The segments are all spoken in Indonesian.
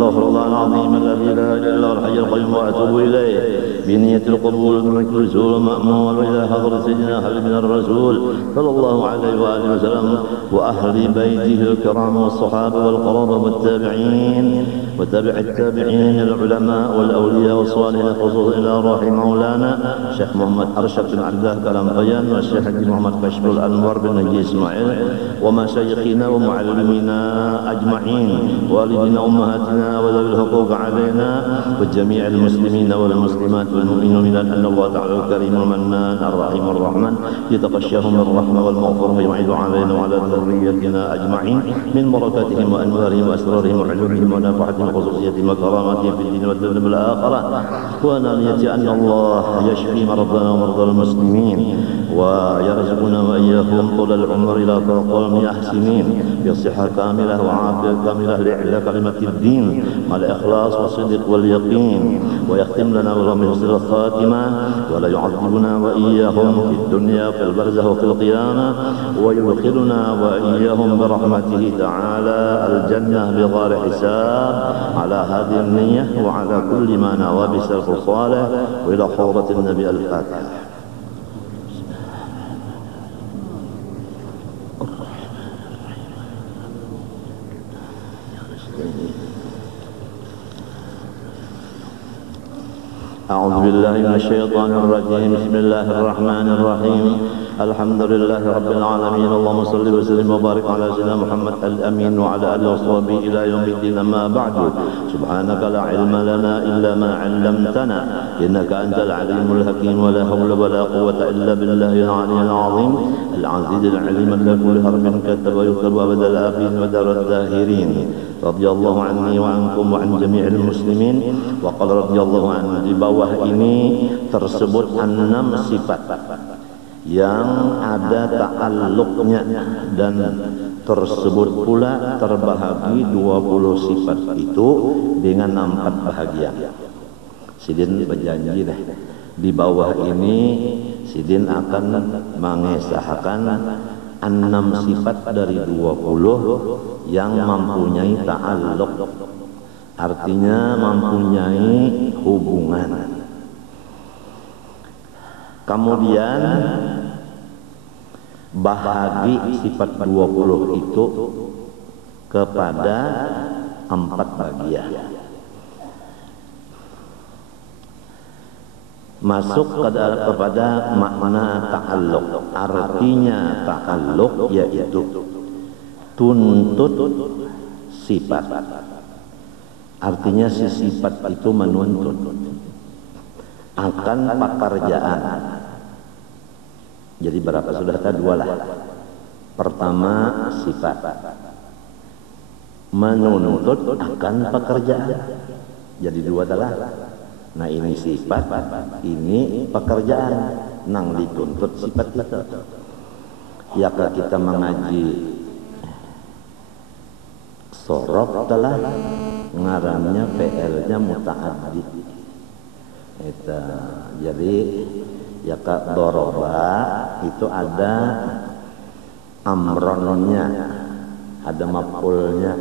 أستغفر الله العظيم الذي لا إله إلا هو الحي القيوم وأتوب إليه بنية القبول من كل سوء مأمول وإلى حضرة سيدنا خالد من الرسول صلى الله عليه وآله وسلم وأهل بيته الكرام والصحابة والقرابة والتابعين وتابع التابعين العلماء والأولياء والصالحين خصوصا إلى روح مولانا الشيخ محمد أرشد بن عبد الله كلام والشيخ محمد كشف الأنور بن نجي إسماعيل ومشايخنا ومعلمينا أجمعين والدنا أمهاتنا وذوي الحقوق علينا وجميع المسلمين والمسلمات والمؤمنين أن الله تعالى الكريم المنان الرحيم الرحمن يتغشاهم بالرحمة والمغفرة ويعيد علينا وعلى ذريتنا أجمعين من بركاتهم وأنوارهم وأسرارهم وعلومهم ونفحتهم وخصوصيتهم وكراماتهم في الدين والدنيا والآخرة ونالية أن الله يشفي مرضانا ومرضى المسلمين ويرزقنا وإياهم طول العمر إلى قوم أحسنين بصحة كاملة وعافية كاملة لإعلاء كلمة الدين مع الإخلاص والصدق واليقين ويختم لنا بحسن الخاتمة ولا يعذبنا وإياهم في الدنيا في البرزخ وفي القيامة ويدخلنا وإياهم برحمته تعالى الجنة بغير حساب على هذه النية وعلى كل ما نوى بسلف الصالح وإلى حضرة النبي الفاتحة. أعوذ بالله من الشيطان الرجيم بسم الله الرحمن الرحيم الحمد لله رب العالمين اللهم صل وسلم وبارك على سيدنا محمد الأمين وعلى آله وصحبه إلى يوم الدين أما بعد سبحانك لا علم لنا إلا ما علمتنا إنك أنت العليم الحكيم ولا حول ولا قوة إلا بالله العلي العظيم العزيز العليم الذي كل حرف كتب ويكتب أبد الآبين ودار الداهرين رضي الله عني وعنكم وعن جميع المسلمين وقال رضي الله عنه. Di bawah ini tersebut 6 sifat yang ada ta'alluqnya dan tersebut pula terbahagi 20 sifat itu dengan 4 bahagian. Sidin berjanji deh di bawah ini Sidin akan mengesahkan 6 sifat dari 20 yang mempunyai ta'alluq, artinya mempunyai hubungan. Kemudian bahagi sifat 20 itu kepada 4 bagian. Masuk kepada makna ta'alluq. Artinya ta'alluq yaitu tuntut sifat. Artinya si sifat itu menuntut akan pekerjaan. Jadi berapa sudah tadi? 2 lah. Pertama sifat menuntut akan pekerjaan. Jadi 2 adalah. Nah ini sifat, ini pekerjaan. Nang dituntut sifat itu. Ya kalau kita mengaji sorok telah ngarannya PL-nya muta'addi. Jadi ya kak doroba itu ada amronnya, ada maf'ulnya.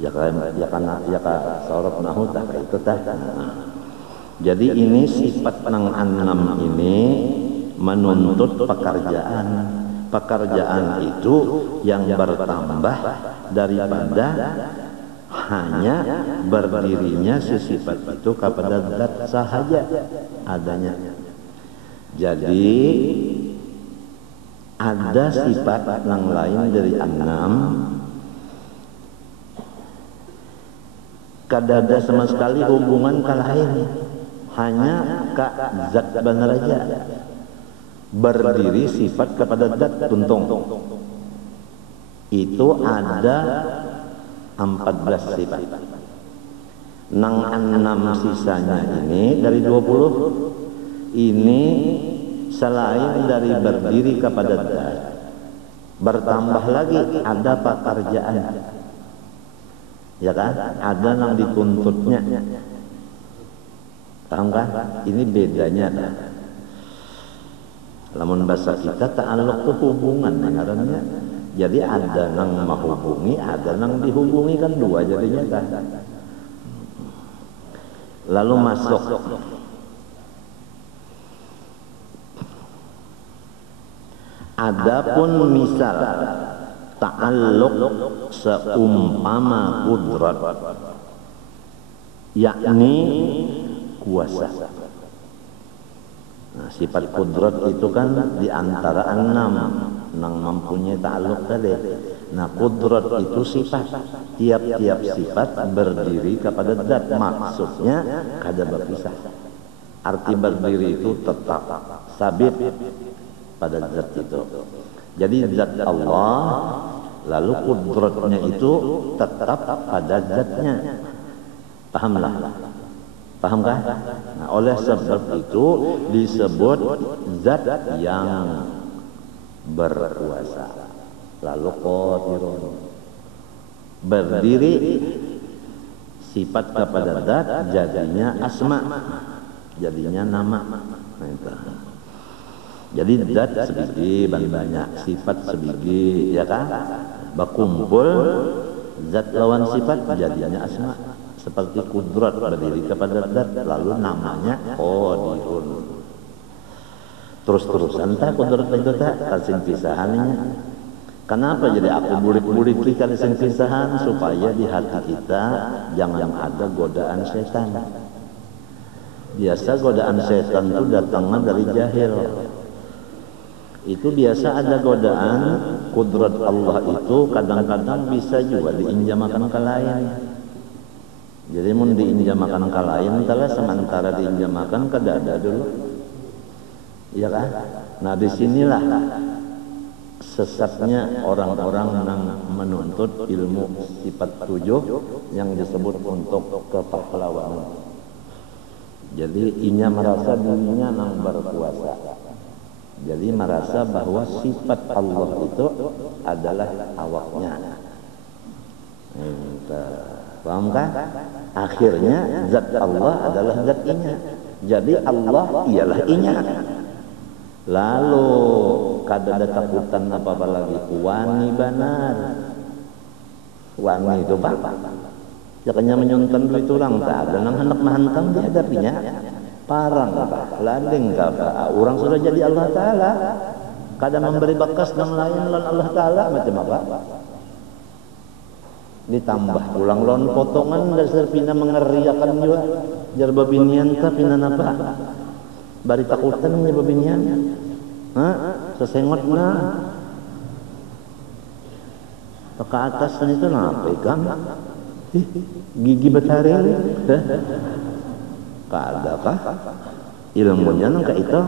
Ya kak sorok nahu tak itu tah. Jadi ini sifat nang 6 ini menuntut pekerjaan. Pekerjaan itu yang bertambah daripada hanya berdirinya si sifat itu kepada zat sahaja adanya. Jadi ada sifat yang lain dari 6 kadada sama sekali hubungan ke lain, hanya ke zat benar aja. Berdiri sifat kepada zat tuntung. Itu ada 14 sifat. Nang 6 sisanya ini dari 20 ini selain dari berdiri kepada zat, bertambah lagi ada pekerjaan. Ya kan? Ada yang dituntutnya. Paham kan? Ini bedanya. Lamun bahasa kita ta'alluq itu hubungan ngarannya Jadi ada nang menghubungi, ada nang dihubungi, kan dua jadinya kan. Lalu masuk adapun misal ta'alluq seumpama kudrat, yakni kuasa. Nah, sifat kudrat itu kan diantara 6 nang mempunyai ta'alluq tadi. Nah, kudrat itu sifat, tiap-tiap sifat berdiri kepada zat, maksudnya kada berpisah. Arti berdiri itu tetap sabit pada zat itu. Jadi zat Allah, lalu kudratnya itu tetap pada zatnya. Pahamlah? Pahamkah? Nah, oleh sebab itu disebut zat yang berkuasa. Lalu qadirun, berdiri sifat kepada zat, jadinya asma, jadinya nama. Nah, itu. Jadi zat sebiji banyak, sifat sebiji, ya kan? Berkumpul zat lawan sifat jadinya asma. Seperti kudrat berdiri kepada zat, lalu namanya qadirun. Terus-terusan tak kudrat itu tak kalsin pisahannya. Kenapa jadi aku bulik-bulik kalsin pisahan? Supaya di hati kita jangan ada godaan setan. Biasa godaan setan itu datangnya dari jahil. Itu biasa ada godaan kudrat Allah itu kadang-kadang bisa juga diinjamakan ke lain. Jadi mun diinjamakan ke lain, telah sementara diinjamakan ke dada dulu, iya kan? Nah, disinilah sesatnya orang-orang yang menuntut ilmu sifat 7 yang disebut untuk kepahlawanan. Jadi inya merasa dirinya nang berkuasa. Jadi merasa bahwa sifat Allah itu adalah awaknya. Paham kan? Akhirnya zat Allah adalah zat inya. Jadi Allah ialah inya. Lalu kada ada takutan apa-apa lagi. Wani banar. Wani itu pak. Jakanya menyontan duit orang tak ada nang hendak mahantang dihadapinya. Parang apa? Landing apa? Orang sudah jadi Allah Ta'ala. Kada memberi bakas nang lain lan Allah Ta'ala macam apa? Ditambah ulang lon potongan dasar pina mengeriakan juga. Jar babinian ta pina napa? Bari takutan nya babinian. Sesengot na. Ke atas itu napa ikan? Gigi betaring. Kada kah? Ilmunya nang ka itu.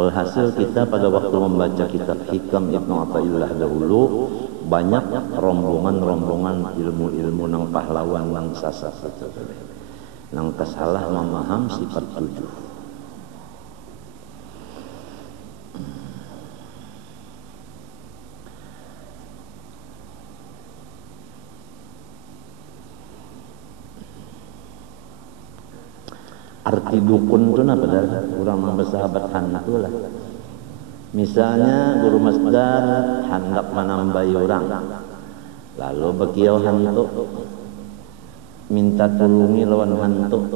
Walhasil kita pada waktu membaca kitab Hikam Ibnu Athaillah dahulu banyak rombongan-rombongan ilmu-ilmu nang pahlawan nang sasat itu. Nang kesalah memaham sifat 7. Arti dukun itu apa dah? Orang bersahabat hantu lah. Misalnya guru masdar hendak menambahi orang, lalu bekiau hantu minta tolongi lawan hantu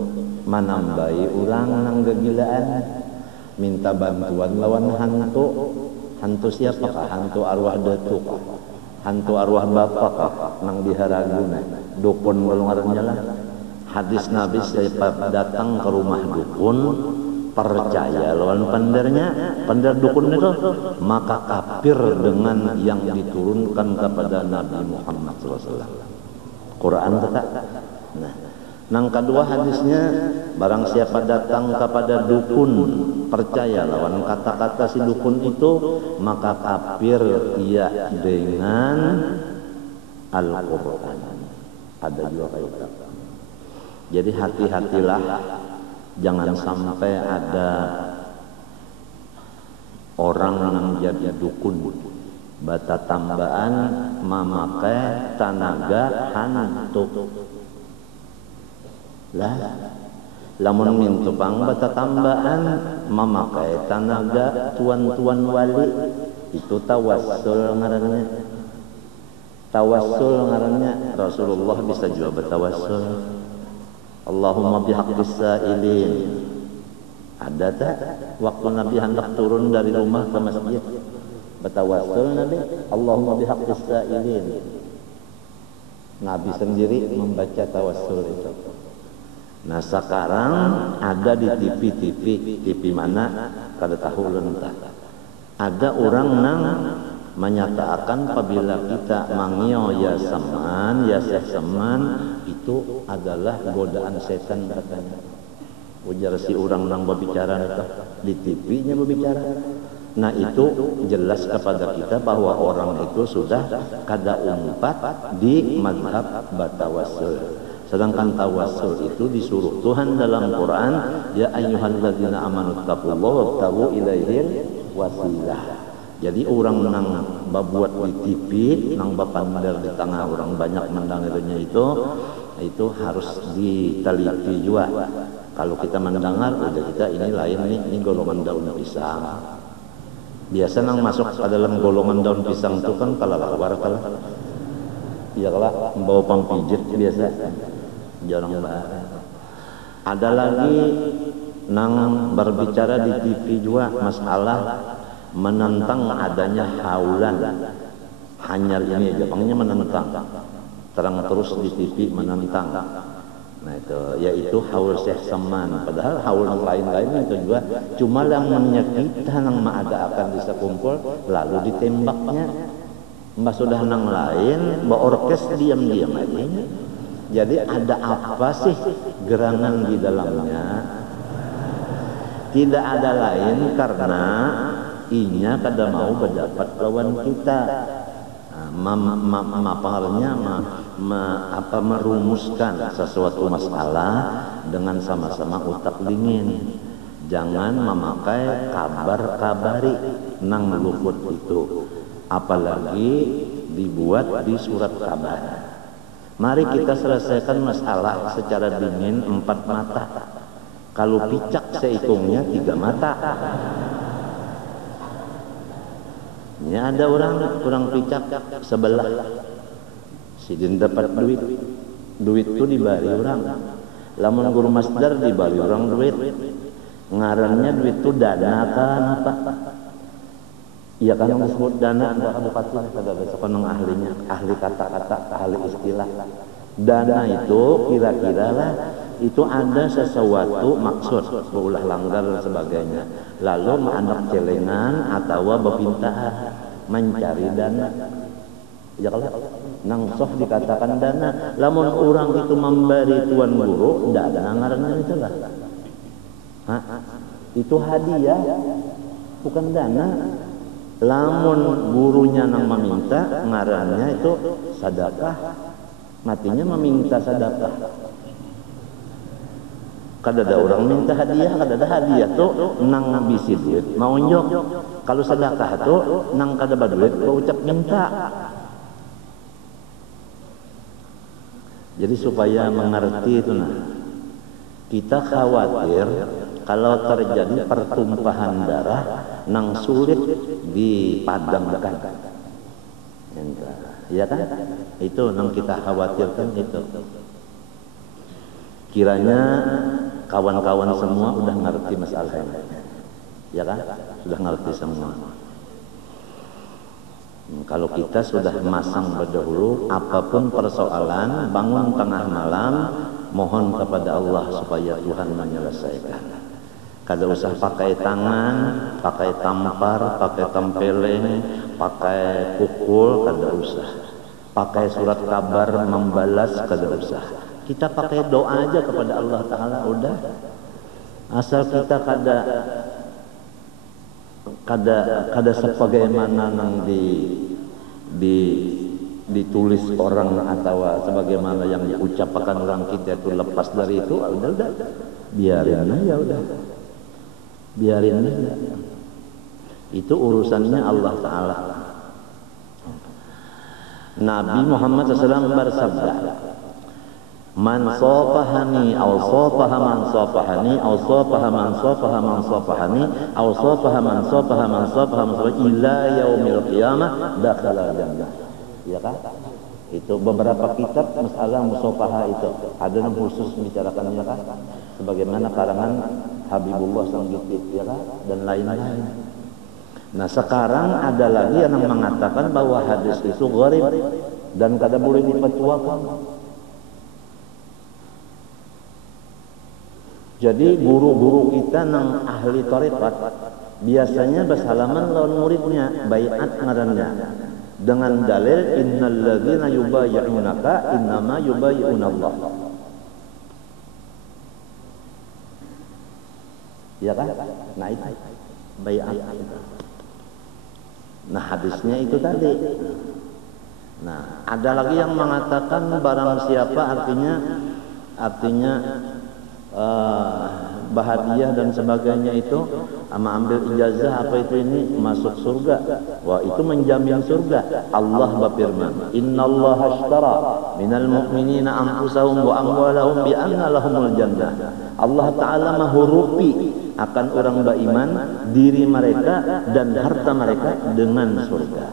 menambahi orang nang kegilaan, minta bantuan lawan hantu. Hantu siapakah? Hantu arwah datuk, hantu arwah bapak nang diharaguna. Dukun golongannya lah. Hadis Nabi siapa datang ke rumah dukun percaya lawan pendernya, pender dukun itu maka kafir dengan yang diturunkan kepada Nabi Muhammad SAW. Quran tetap. Nah, nang kedua hadisnya barang siapa datang kepada dukun percaya lawan kata-kata si dukun itu maka kafir ia dengan Al-Quran. Ada juga kaitan. Jadi hati-hatilah, jangan sampai ada orang yang jadi dukun bata tambahan memakai tenaga hantu lah. Lamun mintupang bata tambahan memakai tenaga tuan-tuan wali itu tawassul ngarannya. Tawassul ngarannya Rasulullah bisa juga bertawassul. Allahumma bihaqqis sa'ilin. Ada tak waktu Nabi hendak turun dari rumah ke masjid bertawassul Nabi Allahumma bihaqqis sa'ilin. Nabi sendiri membaca tawassul itu. Nah sekarang ada di TV mana kada tahu lentah. Ada orang nang menyatakan apabila kita mangio ya saman, ya seman itu adalah godaan setan katanya. Ujar si orang nang berbicara di TV-nya berbicara. Nah itu jelas kepada kita bahwa orang itu sudah kada umpat di mazhab batawassul. Sedangkan tawassul itu disuruh Tuhan dalam Quran, ya ayyuhalladzina amanu taqullaha wabtaghu ilaihil wasilah. Jadi orang nang babuat di TV, nang bapandar di tengah orang banyak mendengarnya itu harus diteliti juga. Kalau kita mendengar, udah kita ini lain nih, ini golongan daun pisang. Biasa nang masuk ke dalam golongan daun pisang itu kan kalawar kalah. Iya kalah, bawa pampijit biasa. Jarang banget. Ada lagi nang berbicara di TV juga masalah menentang adanya haulan. Hanya ini Jepangnya menentang. Terang terus di TV menentang. Nah itu yaitu haul Syekh Saman. Padahal haul yang lain-lain itu juga cuma yang menyakitkan yang ada akan bisa kumpul lalu ditembaknya. Mbak sudah nang lain, mbak orkes diam-diam aja. Jadi ada apa sih gerangan di dalamnya? Tidak ada lain karena inya kada mau berdapat lawan kita. Merumuskan sesuatu masalah dengan sama-sama otak dingin. Jangan memakai kabar-kabari nang luput itu. Apalagi dibuat di surat kabar. Mari kita selesaikan masalah secara dingin 4 mata. Kalau picak seikungnya 3 mata. Ini ada orang picak sebelah. Sidin dapat duit itu dibari orang. Lamun guru masdar dibari orang duit. Ngarannya duit itu dana kan apa? Iya kan yang disebut dana bupati kada besok nang ahlinya, ahli kata-kata, ahli istilah. Dana itu kira-kira lah itu ada sesuatu maksud, beulah langgar dan sebagainya. Lalu anak celengan atau bepintaan mencari dana. Ya kalau nang sok dikatakan dana, lamun orang itu memberi tuan guru, dana ngaranna itulah. Itu hadiah, bukan dana. Lamun gurunya nang meminta ngarannya itu sedekah, matinya meminta sedekah. Kada ada orang minta hadiah, kada ada hadiah tuh nang bisi duit mau nyok. Kalau sedekah tuh nang kada baduit ucap minta. Jadi supaya mengerti itu kita khawatir kalau terjadi pertumpahan darah nang sulit dipadamkan. Ya kan? Itu nang kita khawatirkan itu. Kiranya kawan-kawan semua udah ngerti masalahnya. Ya kan? Sudah ngerti semua. Kalau kita sudah masang berdahulu, apapun persoalan, bangun tengah malam, mohon kepada Allah supaya Tuhan menyelesaikan. Kada usah pakai tangan, pakai tampar, pakai tempeleng, pakai pukul, kada usah. Pakai surat kabar membalas, kada usah. Kita pakai doa aja kepada Allah Ta'ala, udah. Asal kita kada sebagaimana nang ditulis orang atau sebagaimana yang diucapkan orang kita itu lepas dari itu, udah biarin aja udah. Biarin aja. Itu urusannya Allah Ta'ala. Nabi Muhammad SAW bersabda, Man safahani aw safaha man safahani aw safaha man safaha man safahani aw safaha man safaha man safaha man safaha ila yaumil qiyamah dakhala jannah. Ya kan? Itu beberapa kitab masalah musafaha itu ada yang khusus membicarakannya kan, sebagaimana karangan Habibullah Sanggiti ya kan, dan lain-lain. Nah sekarang ada lagi yang mengatakan bahwa hadis itu gharib dan kada boleh dipercuakan. Jadi guru-guru kita nang ahli tarekat biasanya bersalaman lawan muridnya, baiat ngarannya dengan dalil innal ladzina yubayyi'unaka innama yubayyi'unallah. Ya kan? Nah itu baiat. Nah hadisnya itu tadi. Nah, ada lagi yang mengatakan barang siapa artinya bahagia dan sebagainya itu ama ambil ijazah apa itu ini masuk surga. Wah itu menjamin surga. Allah berfirman, innallaha ashtara minal mu'minina anfusahum wa amwalahum bi anna lahumul jannah. Allah Ta'ala menghurupi akan orang beriman diri mereka dan harta mereka dengan surga.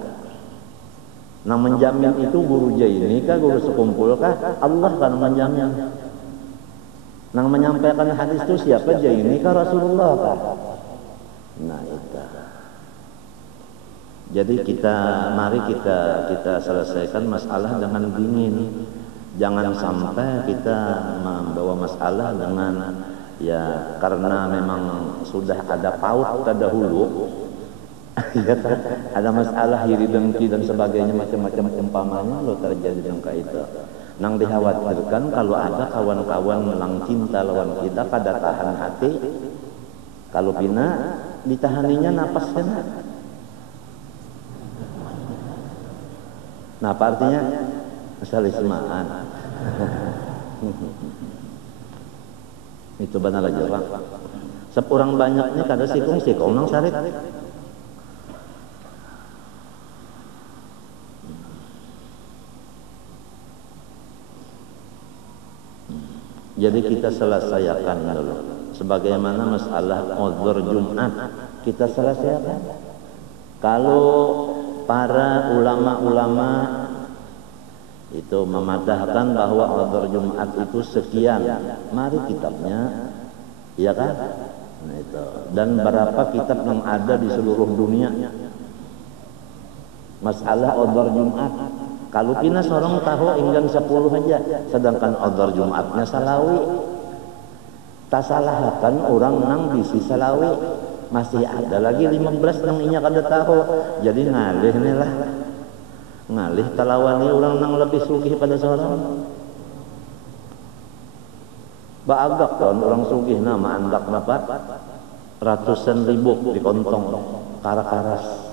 Nah menjamin itu guru jaini kah, guru sekumpul kah? Allah kan menjamin. Nang menyampaikan hadis itu siapa? Jaini kah Rasulullah kah? Nah itu. Jadi mari kita selesaikan masalah dengan dingin. Jangan sampai kita membawa masalah dengan ya karena memang sudah ada paut terdahulu. Ya kan? Ada masalah iri dengki dan sebagainya macam-macam umpamanya lo terjadi dengan itu. Nang dikhawatirkan kalau ada kawan-kawan lang cinta lawan kita kada tahan hati, kalau pina ditahaninya napasnya. Nah apa artinya? Salismaan. Itu benar aja Pak. Seorang banyaknya kada sikung nang sarik. Jadi kita selesaikan dulu. Sebagaimana masalah uzur Jumat kita selesaikan. Kalau para ulama-ulama itu memadahkan bahwa uzur Jumat itu sekian, mari kitabnya, ya kan? Nah, itu. Dan berapa kitab yang ada di seluruh dunia masalah uzur Jumat. Kalau pina seorang tahu inggang 10 aja, sedangkan uzur Jumatnya salawi. Tak salahkan orang nang bisi salawi. Masih ada lagi 15 nang inya kada tahu. Jadi ngalih nih lah. Ngalih talawani orang nang lebih sugih pada seorang. Baagak kan orang sugih nama andak napat ratusan ribu di kontong karas-karas.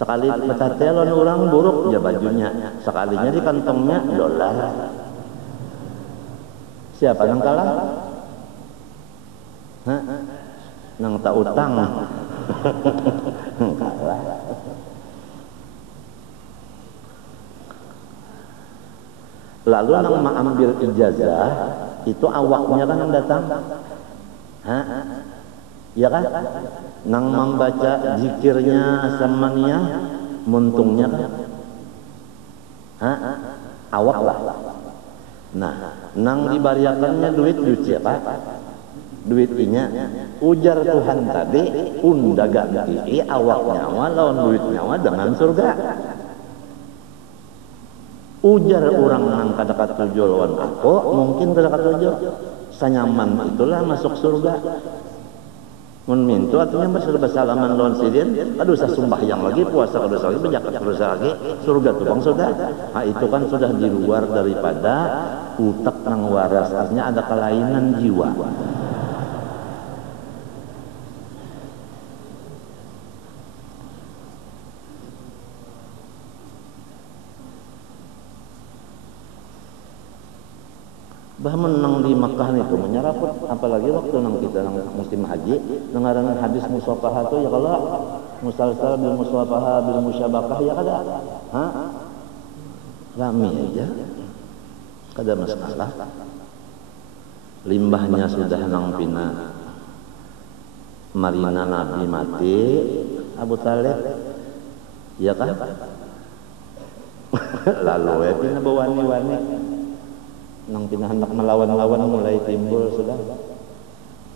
Sekali petatelon orang buruk ya bajunya, sekalinya di kantongnya dolar. Siapa yang kalah? Hah? Nang tak utang. Kalah. Lalu nang mengambil ijazah itu awaknya kan yang datang. Hah? Ya kan? Nang membaca zikirnya samania muntungnya kan? Hah? Awak lah. Nah, nang dibariakannya duit siapa? Duit inya ujar Tuhan tadi unda ganti awak nyawa lawan duit nyawa dengan surga. Ujar orang nang kada katujo lawan aku mungkin kada katujo. Sanyaman itulah masuk surga. Mun mintu artinya bersalaman lawan sidin, aduh saya sembahyang lagi, puasa kada lagi, berzakat kada lagi, surga tuh bang sudah. Nah itu kan sudah di luar daripada utak nang waras, artinya ada kelainan jiwa. Bah menang di Makkah itu menyeraput, apalagi waktu nang kita nang musim haji, dengaran hadis musafahah itu ya kalau musalsal bil musafahah bil musyabakah ya kada, hah? Rame aja, kada masalah. Limbahnya sudah nang pina marina Nabi mati Abu Talib, ya kan? Lalu ya pina bawani-wani nang pina hendak melawan-lawan mulai timbul sudah.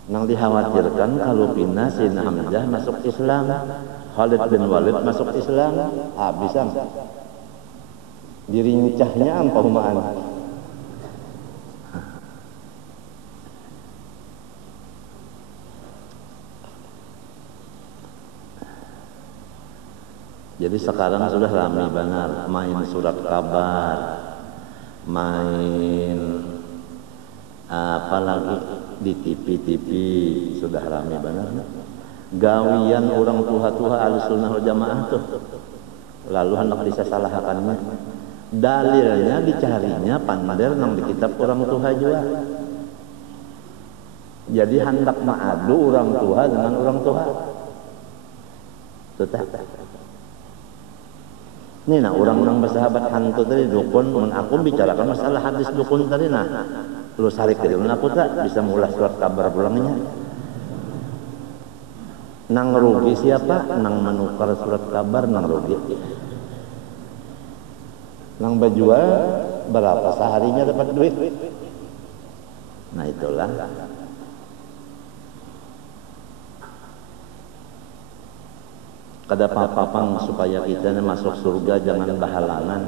Nang dikhawatirkan kalau pina Sayyidina Hamzah masuk Islam, Khalid bin Walid masuk Islam, habisan. Dirincahnya ampahumaan. Jadi sekarang sudah ramai benar main surat kabar, main apalagi di TV sudah ramai benar. Gawian orang tua-tua Ahlussunnah wal Jamaah tuh. Lalu hendak disalahkannya. Dalilnya dicarinya pander nang di kitab orang tua juga. Jadi hendak mengadu orang tua dengan orang tua. Tetap. Ini nah orang nang bersahabat hantu tadi dukun mun aku bicarakan masalah hadis dukun tadi nah. Lu sarik ke dulu aku tak bisa mulah surat kabar pulangnya. Nang rugi siapa? Nang menukar surat kabar nang rugi. Nang berjual berapa seharinya dapat duit? Nah itulah. Kada papapang supaya kita masuk surga jangan bahalangan.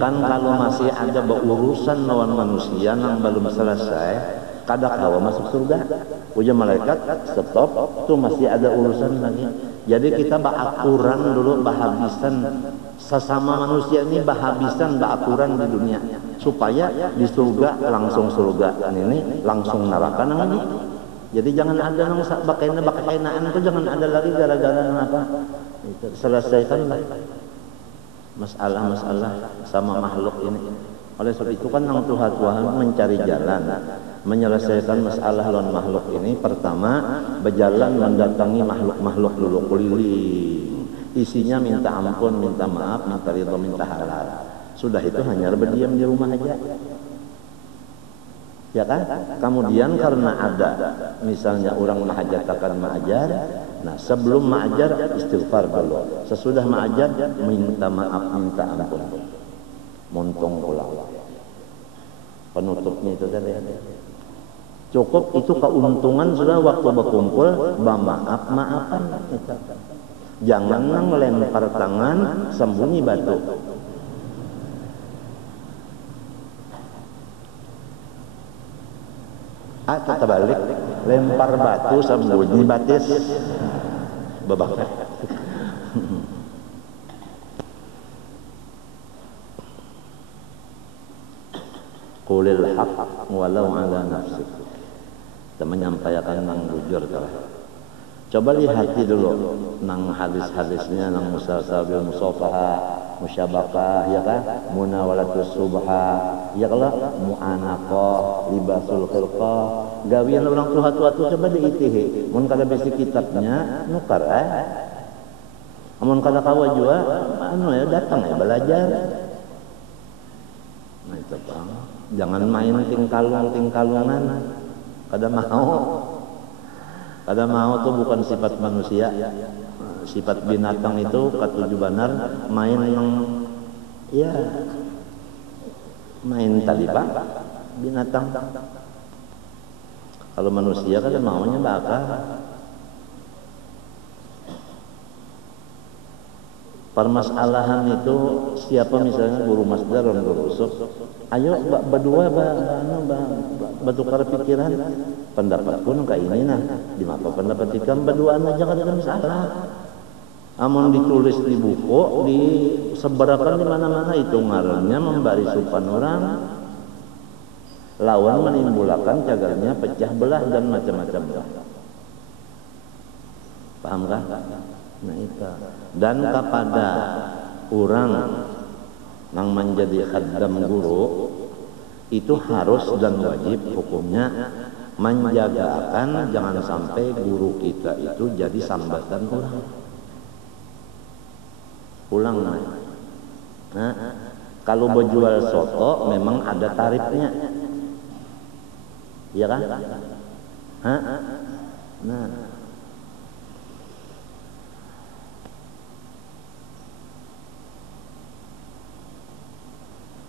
Kan kalau masih ada berurusan lawan manusia yang belum selesai, kada kawa masuk surga. Ujar malaikat, stop, tuh masih ada urusan lagi. Jadi kita bahakuran dulu, bahabisan sesama manusia ini bahabisan bahakuran di dunia supaya di surga langsung surga dan ini langsung neraka nang ini. Jadi jangan ada nang bakainaan itu jangan ada lagi gara-gara apa. Itu selesaikanlah masalah-masalah sama makhluk ini. Oleh sebab itu kan nang Tuhan mencari jalan menyelesaikan masalah lawan makhluk ini. Pertama berjalan mendatangi makhluk-makhluk dulu keliling. Isinya minta ampun, minta maaf, minta ridho, minta halal. Sudah itu hanya berdiam di rumah aja. Ya kan? Kemudian karena ada misalnya orang mahajatakan ma'ajar, nah sebelum ma'ajar istighfar dulu. Sesudah ma'ajar minta maaf, minta ampun. Montong pulang. Penutupnya itu tadi. Cukup itu keuntungan sudah waktu berkumpul, maaf-maafan. Jangan nang lempar tangan sembunyi batu. Kita balik lempar batu sembunyi batis babak. Qulil haq walau ala nafsik. Kita menyampaikan nang jujur telah. Coba lihati dulu nang hadis-hadisnya nang musasabil musafaha musyabakah ya kan munawalatus subha ya kalau mu'anaqah libasul khirqah gawian orang tua-tua coba diitihi mun kada besi kitabnya nukar amun kada kawa jua anu ya datang ya belajar. Nah itu Bang, jangan main tingkalungan kada mau tuh bukan sifat manusia. Sifat binatang itu katuju banar main yang ya main taliban binatang. Kalau manusia kan maunya bakal permasalahan itu siapa misalnya guru masdar dan guru usul ayo berdua bertukar pikiran pendapat pun kayak ini nah di apa pendapat ikam berduaan aja kan ada masalah. Amun ditulis di buku, disebarkan di mana-mana itu ngarannya memberi supan orang, lawan menimbulkan cagarnya pecah belah dan macam-macam. Paham kan? Nah itu. Dan kepada orang yang menjadi khaddam guru itu harus dan wajib hukumnya menjagakan jangan sampai guru kita itu jadi sambatan orang. Ulang nah Kalau berjual soto memang ada tarifnya, iya kan? Hah? Nah,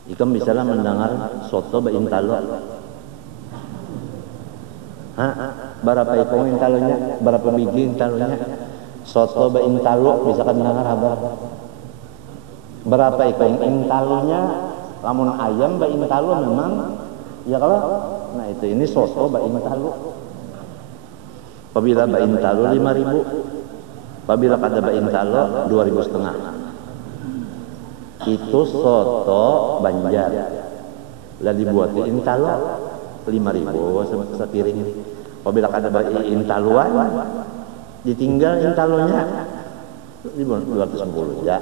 jika misalnya mendengar soto beintalo, hah? Berapa ikong intalonya? Berapa biji intalonya? Soto beintalo bisa kan mendengar kabar? Berapa ikong intalonya? Lamun ayam beintalo memang, ya kalau, nah itu ini soto beintalo. Apabila beintalo 5.000, apabila kada beintalo 2.500. Itu soto Banjar. Lah dibuat di intalo 5.000 sepiring. Apabila kada intaluan, ditinggal intalonya 210 ya.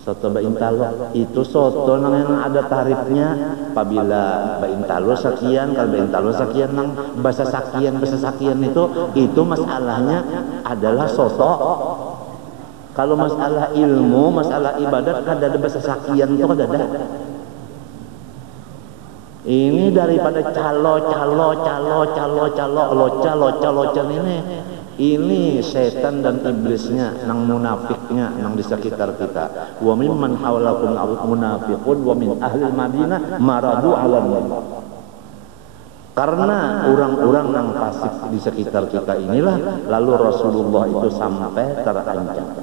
Soto beintalo itu soto yang ada tarifnya. Apabila beintalo sekian, kalau beintalo sekian nang bahasa sakian itu masalahnya adalah soto. Kalau masalah ilmu, masalah ibadat kada ada bahasa sakian itu kada ada. Ini daripada calo ini setan dan iblisnya, nang munafiknya, nang di sekitar kita. Wa mimman haulakum munafiqun wa min ahli Madinah maradu 'alan nifaq. Karena orang-orang nang fasik di sekitar kita inilah lalu Rasulullah itu sampai terancam.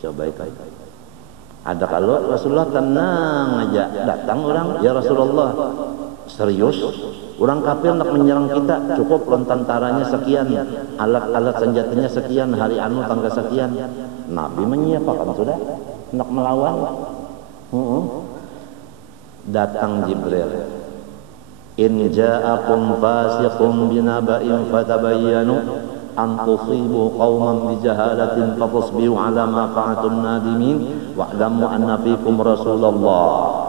Coba itu. Ada kalau Rasulullah tenang aja, datang orang, ya Rasulullah, serius, orang kafir nak menyerang kita, cukup lontantaranya sekian, alat-alat senjatanya sekian, hari anu tanggal sekian. Nabi menyiapkan sudah, nak melawan. Datang Jibril. In ja'akum fasiqun binaba'in fatabayyanu an tusibu qauman bijahalatin fatasbihu ala ma fa'atum nadimin wa'lamu anna fikum Rasulullah.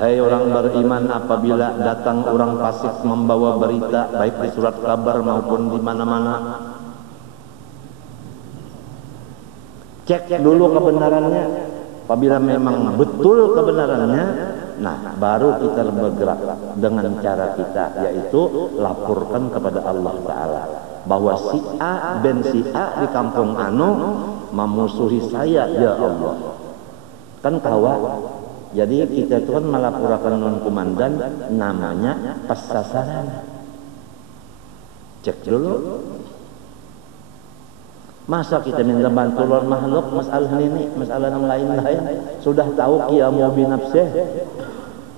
Hai orang beriman, apabila datang orang fasik membawa berita baik di surat kabar maupun di mana-mana, cek dulu kebenarannya. Apabila memang betul kebenarannya, nah baru kita bergerak dengan cara kita, yaitu laporkan kepada Allah Ta'ala bahwa si A ben si A di kampung anu memusuhi saya, ya Allah. Kan kawa. Jadi kita itu kan melaporkan non komandan, namanya pas sasaran. Cek dulu. Masa kita minta bantuan makhluk masalah ini, masalah yang lain-lain, sudah tahu qiyamu binafsih,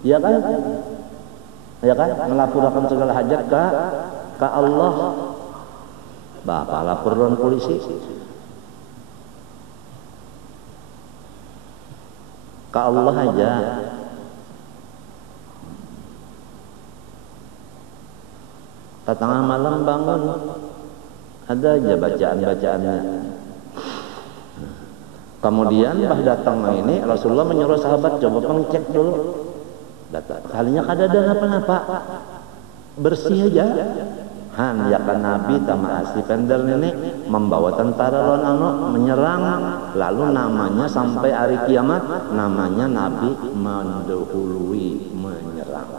ya kan? Ya kan? Melaporkan segala hajat ke Allah. Bapak laporan polisi ke Allah aja. Tengah malam bangun, ada aja bacaan-bacaannya. Kemudian datang ini Rasulullah menyuruh sahabat coba pengcek dulu. Kalinya kada ada apa-apa, bersih aja. Ya kan Nabi tama asli pendel ini membawa tentara lawan menyerang, lalu namanya sampai hari kiamat namanya Nabi mendahului menyerang.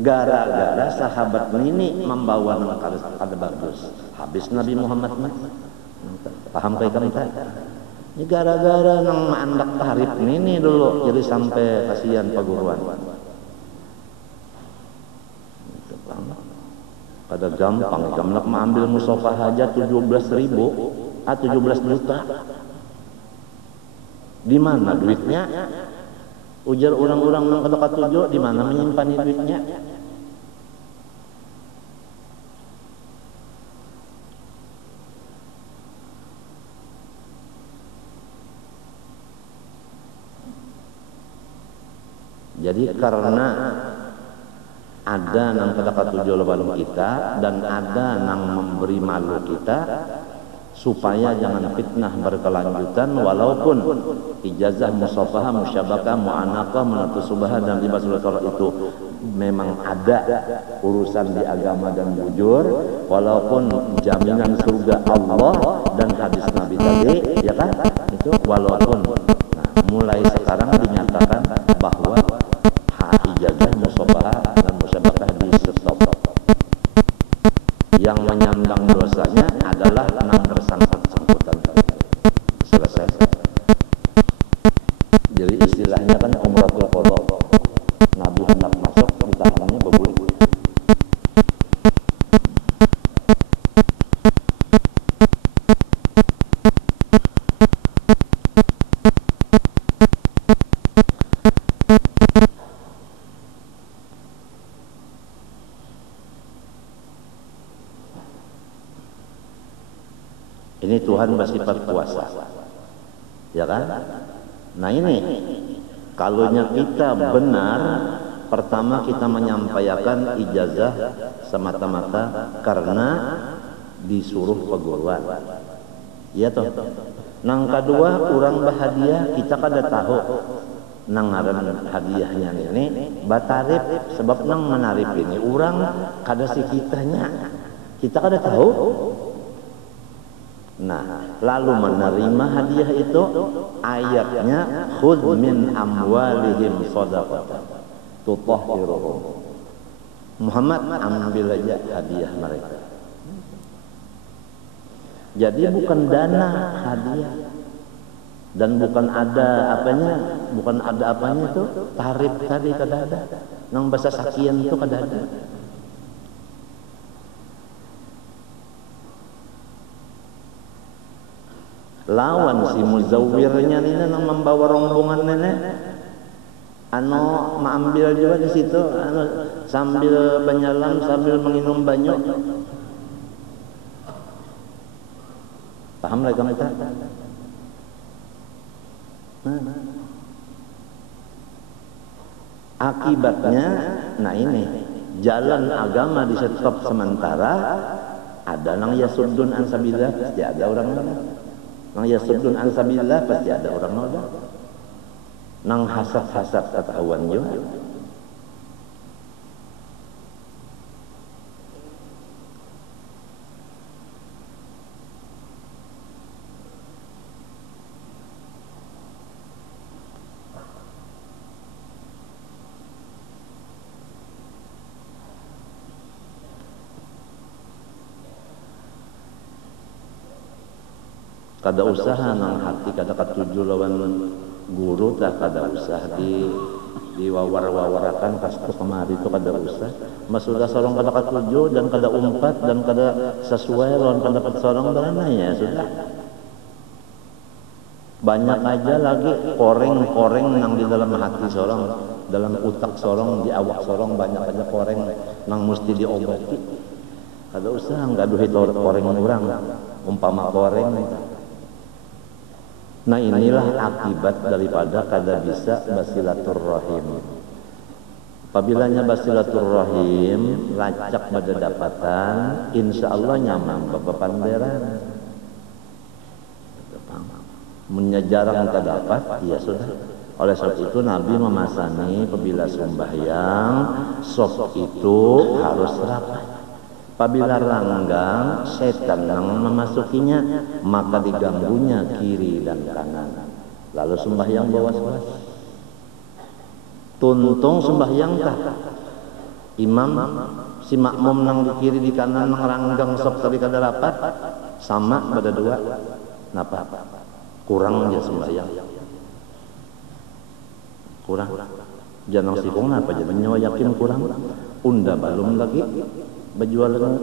Gara-gara sahabat ini membawa nama kada bagus, habis Nabi Muhammad mah. Paham kayak kami tadi? Ini gara-gara nang mandak tarif ini dulu, jadi sampai kasihan paguruan. Kada gampang, nak mengambil musafah aja 17.000, 17 juta. Di mana duitnya? Ujar orang-orang yang kada katuju, di mana menyimpan duitnya? Jadi karena ada nang kada katuju lawan kita dan ada nang memberi malu kita, supaya jangan fitnah berkelanjutan, walaupun ijazah musafahah, musyabakah, mu'anaqah, menutus subah dan libasul qara itu memang ada urusan di agama dan bujur, walaupun jaminan surga Allah dan hadis Nabi tadi, ya kan? Itu walaupun mulai sekarang dinyatakan bahwa ijazah musafahah dan musyabakah di stop. Yang menyandang dosanya adalah 6 bersangkutan. Selesai. Jadi istilahnya kan umratul qadha. Nabi hendak masuk, ditahannya bebulik. Ini Tuhan bersifat kuasa, ya kan? Nah ini, kalaunya kita benar, pertama kita menyampaikan ijazah semata-mata karena disuruh peguruan, ya toh. Nang kedua, kurang bahagia, kita kada tahu nang ngaran hadiahnya ini batarip, sebab nang menarip ini orang kada si kitanya, kita kada tahu. Nah, lalu menerima hadiah itu ayatnya khudz min amwalihim shadaqatan tutahhiruhum. Muhammad, ambil aja hadiah mereka. Jadi bukan dana hadiah dan bukan ada apanya itu tarif tadi kada ada. Nang bahasa sakian itu kada ada. Lawan si muzawwirnya ini nang membawa rombongan nenek mengambil juga di situ sambil menyelam sambil menginum banyu. Paham mereka kita? Akibatnya, nah ini jalan agama di stop sementara. Ada nang yasuddun an sabilillah, pasti ada orang lain. Nang yasuddun an sabilillah pasti ada orang nolak. Nang hasad-hasad ketahuan juga. Kada usaha nang hati kada katuju lawan guru tak kada usah diwawar-wawarakan kastu kemari itu kada usah. Mas sudah sorong kada katuju dan kada umpat dan kada sesuai lawan pendapat sorong berana ya sudah. Banyak aja lagi koreng-koreng nang di dalam hati sorong, dalam utak sorong, di awak sorong banyak aja koreng nang mesti diobati. Kada usah ngaduhi koreng orang, umpama koreng. Nah inilah akibat daripada kada bisa basilaturrahim. Apabila basilaturrahim lacak pada dapatan, insya Allah nyaman bapak panderan. Menyajarang kada dapat, ya sudah. Oleh sebab itu Nabi memasani apabila sembahyang, sop itu harus rapat. Apabila ranggang, setan yang memasukinya, maka diganggunya kiri dan kanan. Lalu sembahyang bawas-bawas. Tuntung sembahyang kah? Imam, si makmum nang di kiri di kanan nang ranggang sop tadi kada rapat, sama pada dua. Napa? Kurang aja sembahyang. Kurang. Jangan sibuk apa jangan nyawa yakin kurang. Unda balum lagi. Berjualan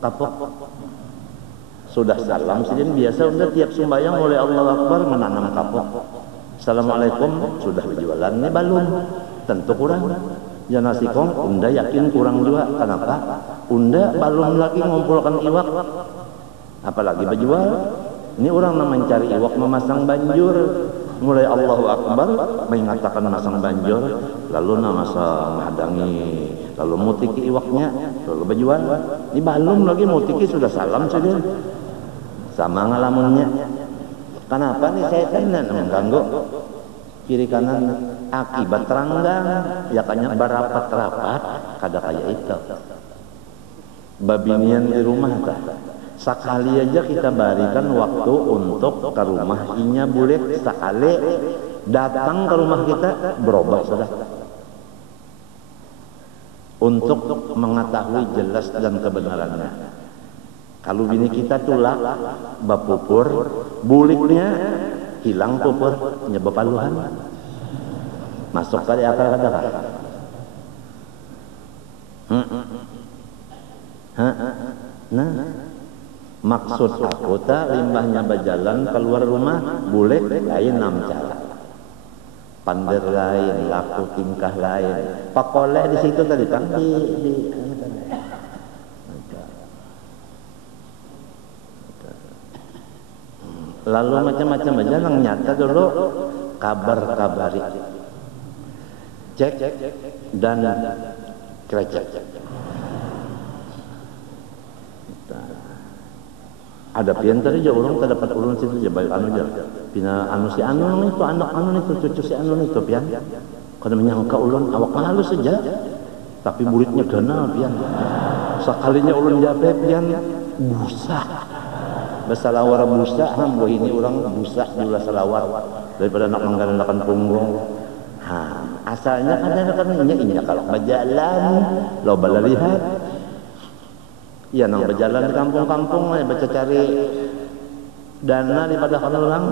kapok sudah salam sidin biasa udah tiap sembahyang oleh Allah Akbar menanam kapok. Assalamualaikum sudah berjualan ini balum tentu kurang. Jangan sikong unda yakin kurang juga. Kenapa? Unda balum lagi ngumpulkan iwak apalagi berjual. Ini orang yang mencari iwak memasang banjur. Mulai Allahu Akbar mengatakan masang banjur, lalu masa menghadangi, lalu mutiki iwaknya, lalu berjual. Ini balum lagi mutiki sudah salam saja. sama ngalamunnya. Kenapa nih setan mengganggu kiri kanan akibat teranggang ya kanya barapat-rapat kada kaya itu babinian di rumah tah sekali aja kita berikan waktu untuk ke rumah inya boleh sekali datang ke rumah kita berobat sudah untuk mengetahui jelas dan kebenarannya. Kalau bini kita tulak bapupur buliknya hilang pupur nyebab paluhan masuk kali akal kada nah maksud aku tak limbahnya berjalan keluar rumah bulik lain 6 cara pander lain laku tingkah lain pakoleh di situ tadi kan lalu macam-macam aja yang nyata dulu kabar-kabari cek dan krecek ada pian tadi aja orang tak dapat ulun situ aja baik anu aja pina anu si anu itu anak anu itu cucu si anu itu pian kada menyangka ulun awak halus saja tapi muridnya ganal pian sekalinya ulun jabe pian busa bersalawar busa hambo ini orang busa jula salawar daripada nak menggandakan punggung asalnya kadang-kadang inya kalau berjalan lo bala lihat ya nang berjalan di kampung-kampung baca cari dana daripada orang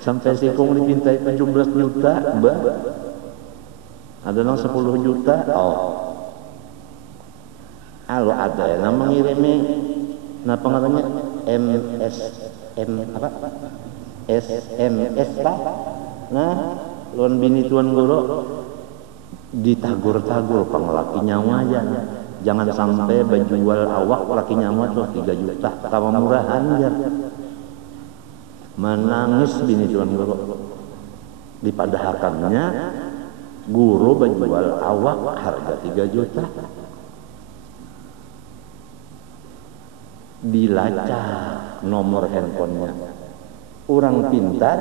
sampai sikung dipintai 17 juta ada nang 10 juta alo ada ya nang mengirimi nah pengaruhnya SMS pak nah lawan bini tuan guru ditagur-tagur pengelaki nyawa aja jangan sampai berjual awak laki nyawa tuh 3 juta sama murahan ya menangis bini tuan guru dipadahakannya guru berjual awak harga 3 juta dilacak nomor handphonenya orang pintar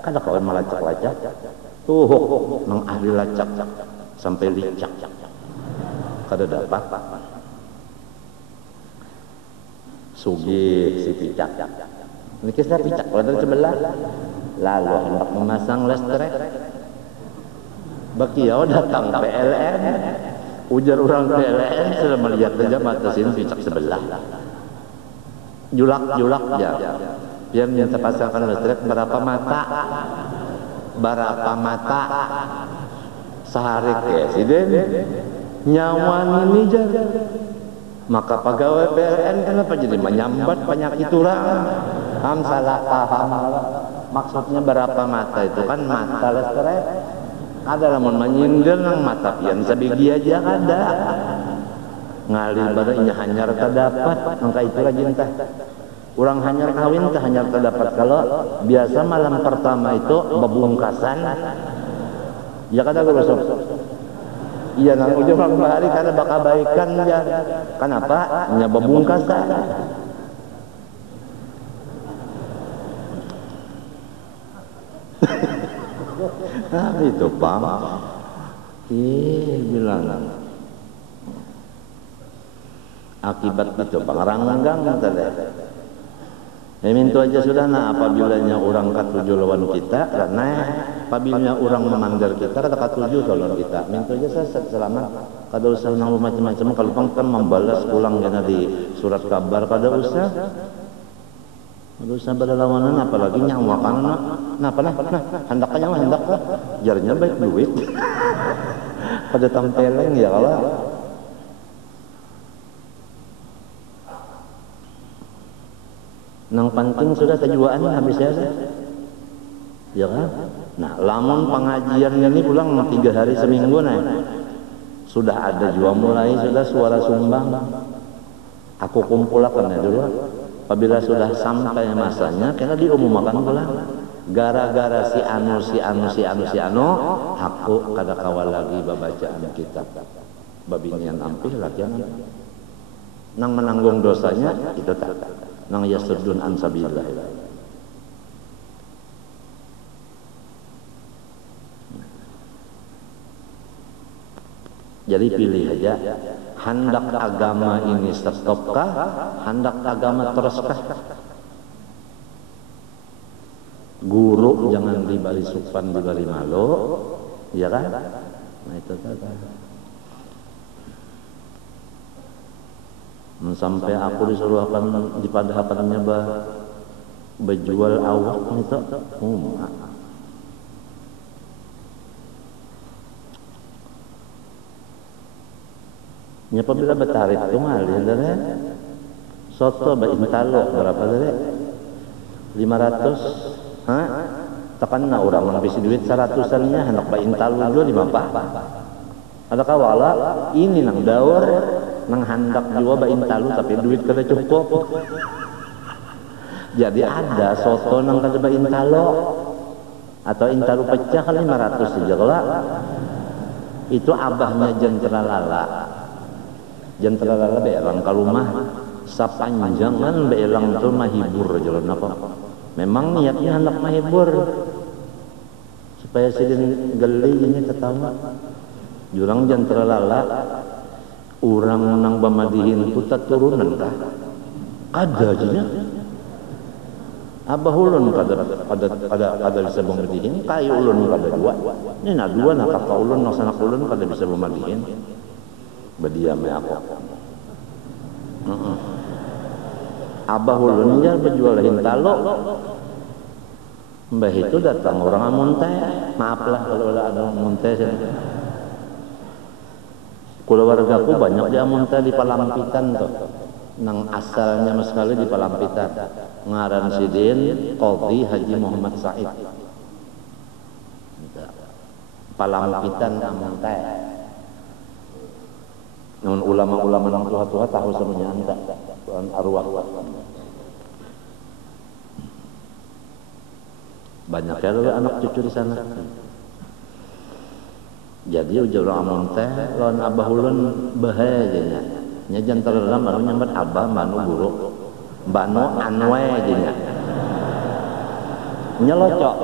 kada kawan melacak-lacak tuh nang ahli lacak sampai licak kada dapat sugih si picak ini kisah picak dari sebelah lalu hendak memasang listrik bakiau datang PLN ujar orang PLN sudah melihat saja batasin picak sebelah julak ya biar minta pasangkan listrik berapa mata sehari presiden nyawan ini jaga maka pegawai PLN kenapa jadi menyambat penyakit orang salah paham maksudnya berapa mata itu kan mata listrik ada namun menyindir nang mata pian sabigi aja ada ngalih badanya hanyar terdapat angka itu lagi entah orang hanyar kawin teh hanyar terdapat kalau biasa malam pertama itu bebungkasan ya kada gosok iya nang ujung hari karena bakal baikan ya kenapa nya bebungkasan itu pam bilang akibat itu pangranggang tadi mintu aja sudah apabila orang katuju lawan kita karena apabila orang memandar kita kata katuju lawan kita mintu aja saya selamat kada usah nang macam-macam kalau kan membalas ulang kena di surat kabar kada usah berlawanan apalagi nyawa kan nah hendaknya hendak jarnya baik duit pada tampeleng ya Allah nang penting sudah kejuaan habis ya kan nah lamun pengajiannya ini pulang 3 hari seminggu nah sudah ada juga mulai sudah suara sumbang aku kumpulkan ya dulu apabila sudah sampai masanya kena diumumkan pulang gara-gara si anu aku kada kawal lagi babacaan kitab babinian ampih latihan nang menanggung dosanya itu tak nang yasuddun an sabilillah. Jadi pilih aja, hendak agama ini stopkah, hendak agama teruskah? Guru jangan dibali supan, dibali malu, ya kan? Nah itu kan. Sampai aku disuruh akan dipadahakannya berjual awak itu, nya apabila bertarif itu malih dari soto intalo berapa dari 500, tekan na orang menghabisi duit 100-annya hendak intalo juga 5 ada kawala ini nang dawar nang hendak juga intalo tapi duit kada cukup. Jadi ada soto nang kada intalo atau intalo pecah kan 500 saja lah. Itu abahnya jentera lala. Jentera lala beelang ka rumah sapanjangan beelang tu mahibur jalan apa. Memang niatnya hendak mahibur supaya sidin geli ini ketawa. Jurang jentera lala urang nang bamadihin tu turunan kah? Ada aja. Abah ulun kada bisa bamadihin, kayu ulun kada dua. Ini na dua nak kakak ulun nak sanak ulun kada bisa bamadihin. Berdiam ya aku. Abah ulun ya berjual hintalo. Mbah itu datang orang amun teh. Maaflah kalau ada amun teh. Keluargaku banyak di amun teh di Palampitan tuh. Nang asalnya sekali di Palampitan. Ngaran Sidin Qadhi Haji Muhammad Said. Palampitan amun teh. Namun ulama-ulama yang tua-tua tahu semuanya anda arwah banyak ya lalu anak cucu di sana. Jadi ujar amun teh lawan abah ulun bahaya nya jantar dalam anu nyambat abah manu guru banu anwe nya nyelocok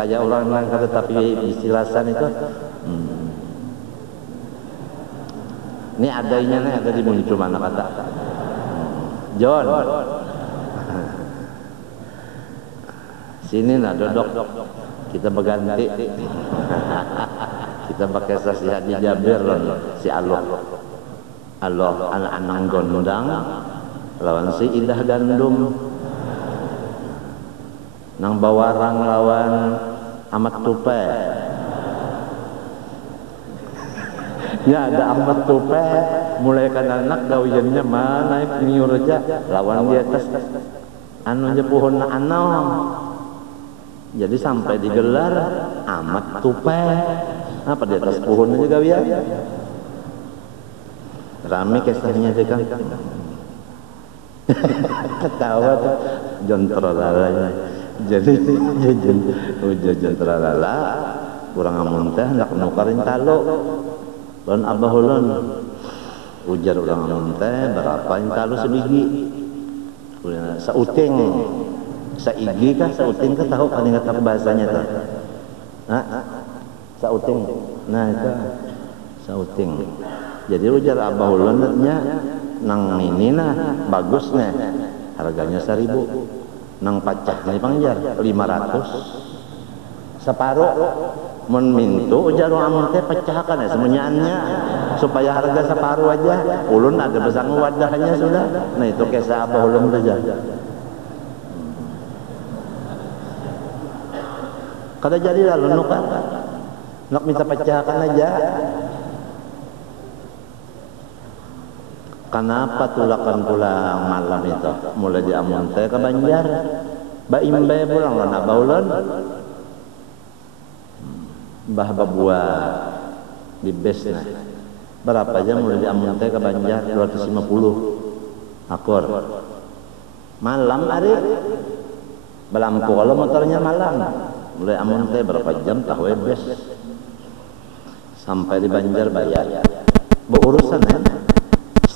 kayak orang yang kata tapi istilasan itu ini adanya nih ada di muncul mana kata John sini nah dodok kita berganti kita pakai sasi Haji Jabir si Allah anak-anak gondang lawan si Indah Gandum nang bawarang lawan Amat Tupe. Ya ada Amat Tupe mulai kan anak gawiannya mana niur aja lawan di atas anunya pohon anau. Jadi sampai digelar Amat Tupe. Apa di atas pohon aja gawian. Rame kisahnya aja kan. Ketawa tuh jontor lalanya. Jadi jentera lala kurang amun teh hendak nukarin talo lawan abah ulun ujar urang amun teh berapa talo sebiji sauting saigi kah sauting kah tahu kan ingat bahasanya tuh sauting nah itu sauting jadi ujar abah ulun nya nang ini nah bagusnya harganya 1.000 nang pacah nih pangjar 500 separuh mun mintu ujar amun teh pecahkan ya semuanya supaya harga separuh aja ulun ada besar wadahnya sudah nah itu kisah abah ulun saja kada jadi lalu nukan nak minta pecahkan aja. Kenapa tulakan pulang malam itu? Mulai di amun teh ke Banjar. Baimbe pulang lan abaulun. Mbah babua di besna. Berapa jam mulai di amun teh ke Banjar 250. Akor. Malam hari belampu kalau motornya malam. Mulai amun teh berapa jam tahu bes. Sampai di Banjar bayar. Berurusan ya.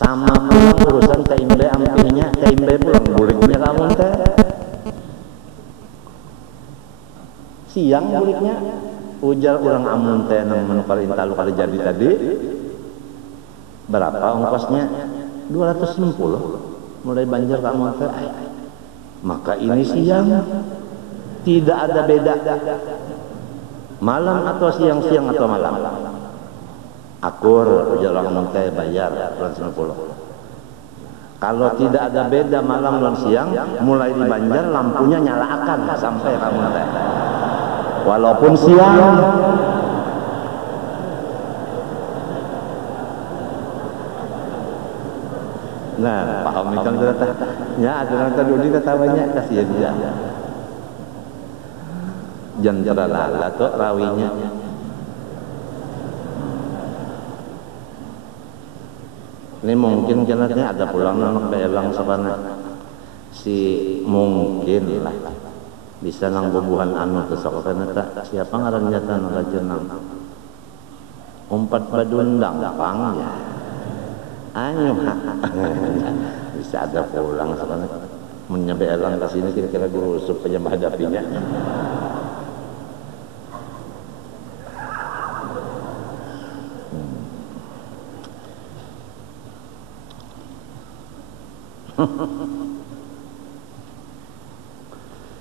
Sama pulang urusan taimbe ampihnya, taimbe pulang buliknya kamu teh. Siang buliknya, ujar orang amun teh nang menukar intalu kali jadi tadi. Berapa ongkosnya? 260. Mulai Banjar kamu teh. Maka ini siang. Tidak ada beda. Malam atau siang-siang atau malam. Akur ujar orang teh bayar 260. Kalau tidak ada beda malam dan siang, mulai di Banjar lampunya nyalakan sampai kamu teh. Walaupun siang. Nah, paham ikan ternyata. Ya, ada orang tadi ketawanya kasihan dia. Jangan lala tuh rawinya. Ini mungkin kenanya ada pulang anak belang sabana. Si mungkin lah bisa nang bubuhan anu tesok ternyata siapa ngarannya tanah rajenang. Umpat badundang pang ya. Ayo bisa ada pulang sabana. Menyampe elang ke sini kira-kira guru supaya menghadapinya.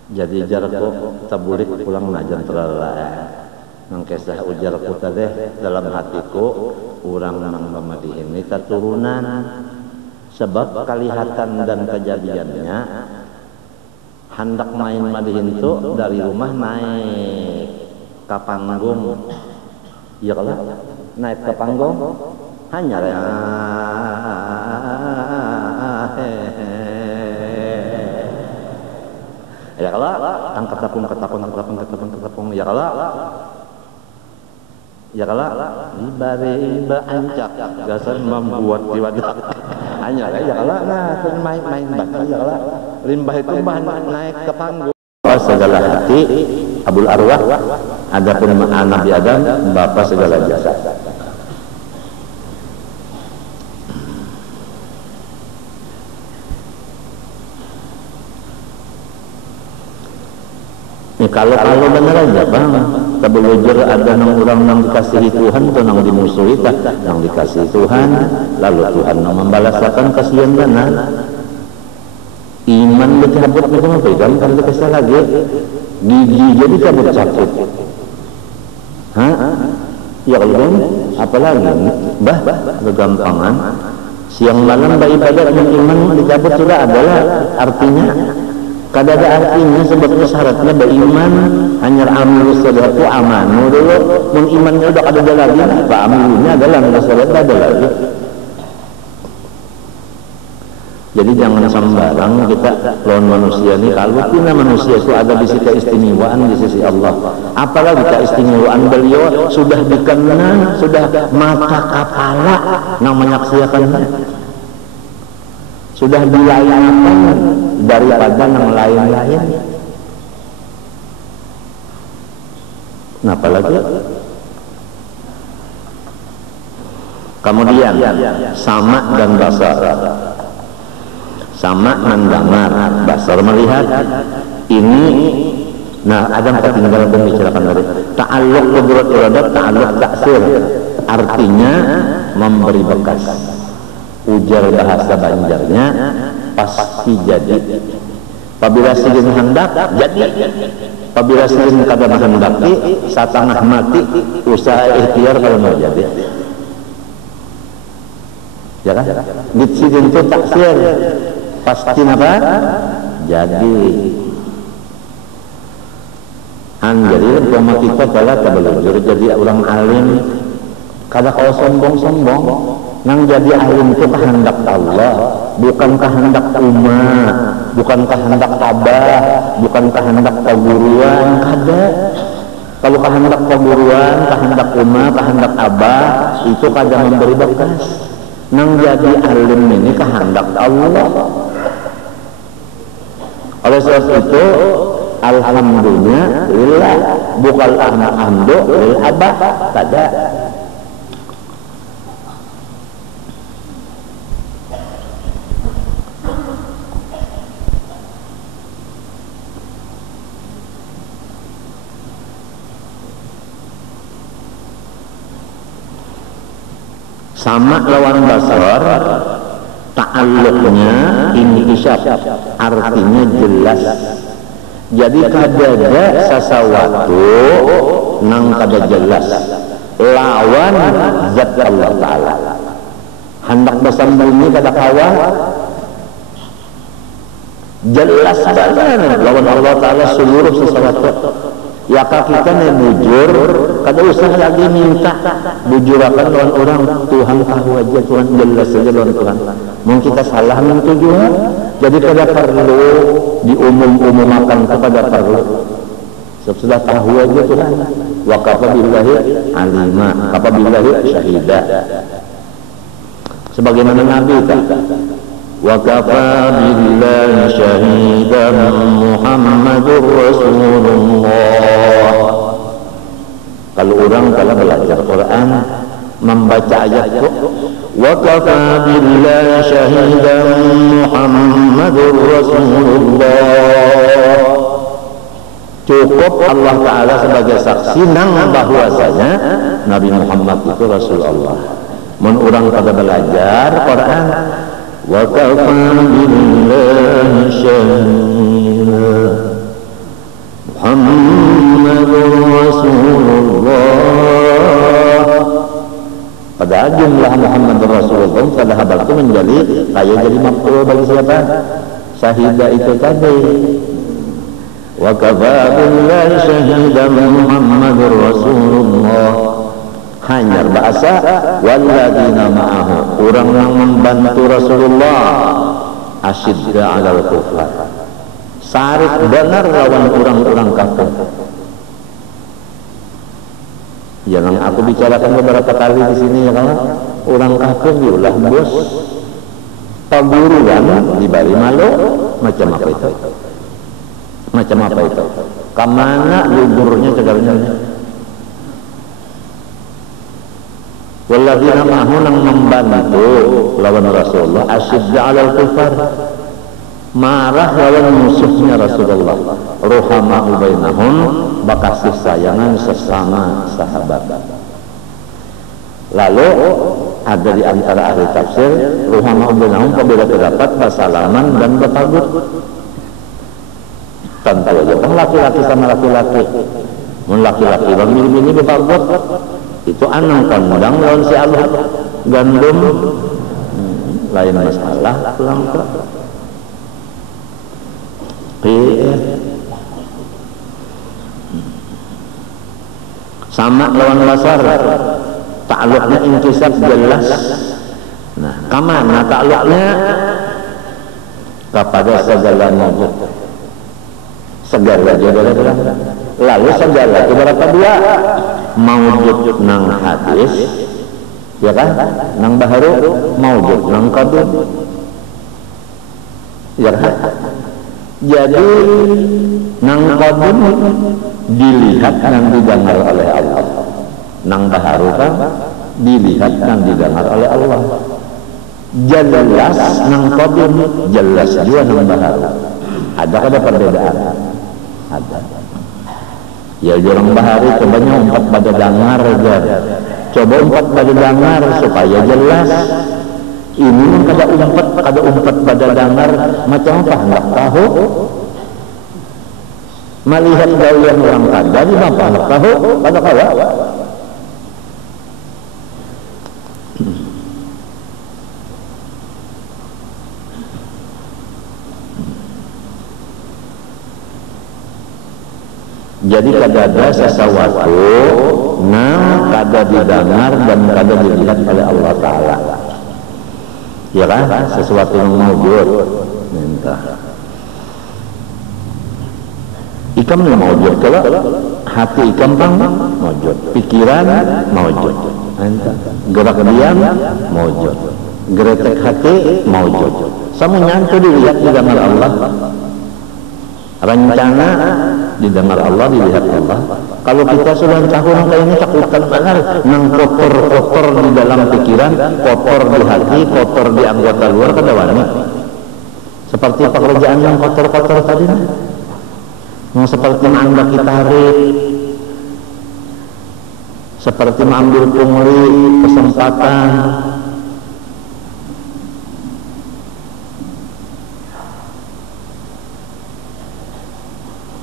Jadi jarku tabulik pulang najan terala nang kesah ujarku tadeh dalam hatiku urang nang mamadi ini keturunan sebab kelihatan dan kejadiannya hendak main madihin tu dari rumah naik ke panggung ya kalau naik ke panggung hanya ya kalau angkat tapung ya kalau riba ancak dasar membuat diwadak hanya ya kalau nah main batu ya kalau limbah itu bahan naik ke panggung segala hati abul arwah adapun Nabi Adam bapak segala jasa. Kalau bener aja bang, tabulujur ada nang orang nang dikasihi Tuhan atau nang dimusuhi tak, nang dikasihi Tuhan, lalu Tuhan nang membalasakan kasihan mana? Iman dicabut itu mah pegang kan dikasih lagi, gigi jadi cabut sakit. Hah? Ya Allah, apalagi bah kegampangan. Siang malam beribadah dan iman dicabut sudah adalah artinya. Kada ada artinya sebabnya syaratnya beriman hanya amil sadaqatu amanu dulu mun imannya udah kada ada lagi apa amilnya adalah enggak sadaqah ada lagi. Jadi jangan sembarang kita lawan manusia ini kalau pina manusia itu ada di sisi keistimewaan di sisi Allah. Apalagi keistimewaan beliau sudah dikenal, sudah mata kepala yang menyaksikannya. Sudah dilayani daripada yang lain-lain. Nah, apalagi kemudian sama dan basar. Sama mendengar, basar melihat. Ini nah Adam ketinggalan membicarakan dari ta'alluq qudrat iradat, ta'alluq taksir. Artinya memberi bekas. Ujar bahasa Banjarnya pasti jadi. Apabila sidin hendak jadi. Apabila sidin kada menghendaki satengah mati usaha ikhtiar kalau mau jadi. Ya kan? Dit sidin itu taksir. Pasti apa? Jadi. Jadi umpama kita pada tabelujur jadi orang alim kada kau sombong-sombong. Nang jadi alim itu kehendak Allah, bukan kehendak umat, bukan kehendak abah, bukan kehendak keguruan, kada. Kalau kehendak keguruan, kehendak umat, kehendak abah, itu kada memberi bekas. Nang jadi alim ini kehendak Allah. Oleh sebab itu, alhamdulillah, bukan alhamdu lil abah, kada. Sama lawan basar, ta'alluqnya inkisyaf, artinya jelas. Jadi kadada sasawatu nang kada jelas lawan zat Allah Ta'ala. Hendak bersambungi kada kawan, jelas benar lawan Allah Ta'ala seluruh sesuatu. Ya kita nih bujur, kada usah lagi minta bujurakan lawan orang. Tuhan tahu aja, Tuhan jelas saja lawan Tuhan. Mungkin kita salah mentujuan, jadi kada perlu diumum-umumakan, kepada perlu. Sudah tahu aja Tuhan. Wa kafa billahi alima, kafa billahi syahida. Sebagaimana Nabi kata, wa kafa billahi syahidan Muhammadur Rasulullah. Kalau orang kalau belajar Quran, membaca ayat itu, wa kafa billahi syahidan Muhammadur Rasulullah, cukup Allah Ta'ala sebagai saksi nang bahwasanya Nabi Muhammad itu Rasulullah. Mun orang pada belajar Quran, wa kafa billahi syahidan Muhammadur Rasulullah, pada jumlah Muhammadur Rasulullah pada habal itu menjadi kaya jadi maf'ul bagi siapa? Syahidah itu tadi. Wa kafa billahi syahidan Muhammadur Rasulullah. Hanya bahasa walladzina ma'ahu, orang yang membantu Rasulullah, asyidda 'alal kufar, sarik benar lawan orang-orang kafir. Yang aku bicarakan beberapa kali di sini ya kawan, orang kafir diulah bos, paguru kan di Bali malu, macam apa itu? Macam apa itu? Kamana liburnya cegarnya? Walladzina ma'ahu nang membantu lawan Rasulullah, asyidda 'alal kufar, marah lawan musuhnya Rasulullah, ruhama'u bainahum, bakasih sayangan sesama sahabat. Lalu ada di antara ahli tafsir, ruhama'u bainahum berbeda pendapat, basalaman dan bertagut. Tentu aja kan laki-laki sama laki-laki, mun laki-laki bang milih-milih bertagut, itu anang kandang lawan si Allah gandum, lain masalah pulang ke sama lawan basar, ta'alluqnya intisab jelas. Nah, kamana ta'alluqnya? Kepada segala mawjud, segala jodoh. Lalu segala itu berapa dua? Mawjud nang hadis, ya kan? Nang baharu, mawjud nang qadim, ya kan? Jadi nang qadim dilihat nang didengar oleh Allah, nang baharu kan dilihat nang didengar oleh Allah. Jelas nang qadim, jelas juga nang baharu. Ada perbedaan? Ada. Ya orang bahari cobanya umpat pada dengar aja. Coba umpat pada dengar supaya jelas. Ini kada umpat pada dengar macam apa hendak tahu. Melihat gaya orang kada di apa hendak tahu pada kawa. Jadi kada ada sesuatu nang kada didengar dan kada dilihat oleh Allah Ta'ala, ya kan? Sesuatu yang mawjud. Ikam yang mawjud, kalau hati ikam bang mawjud, pikiran mawjud, gerak diam mawjud, geretek hati mawjud. Semuanya itu dilihat didengar Allah. Rencana didengar Allah, dilihat Allah. Kalau kita sudah tahun kayak ini takutan benar, nang kotor-kotor di dalam pikiran, kotor di hati, kotor di anggota luar, kada wani. Seperti pekerjaan yang kotor-kotor tadi, yang seperti anda kita hari, seperti mengambil pungli kesempatan,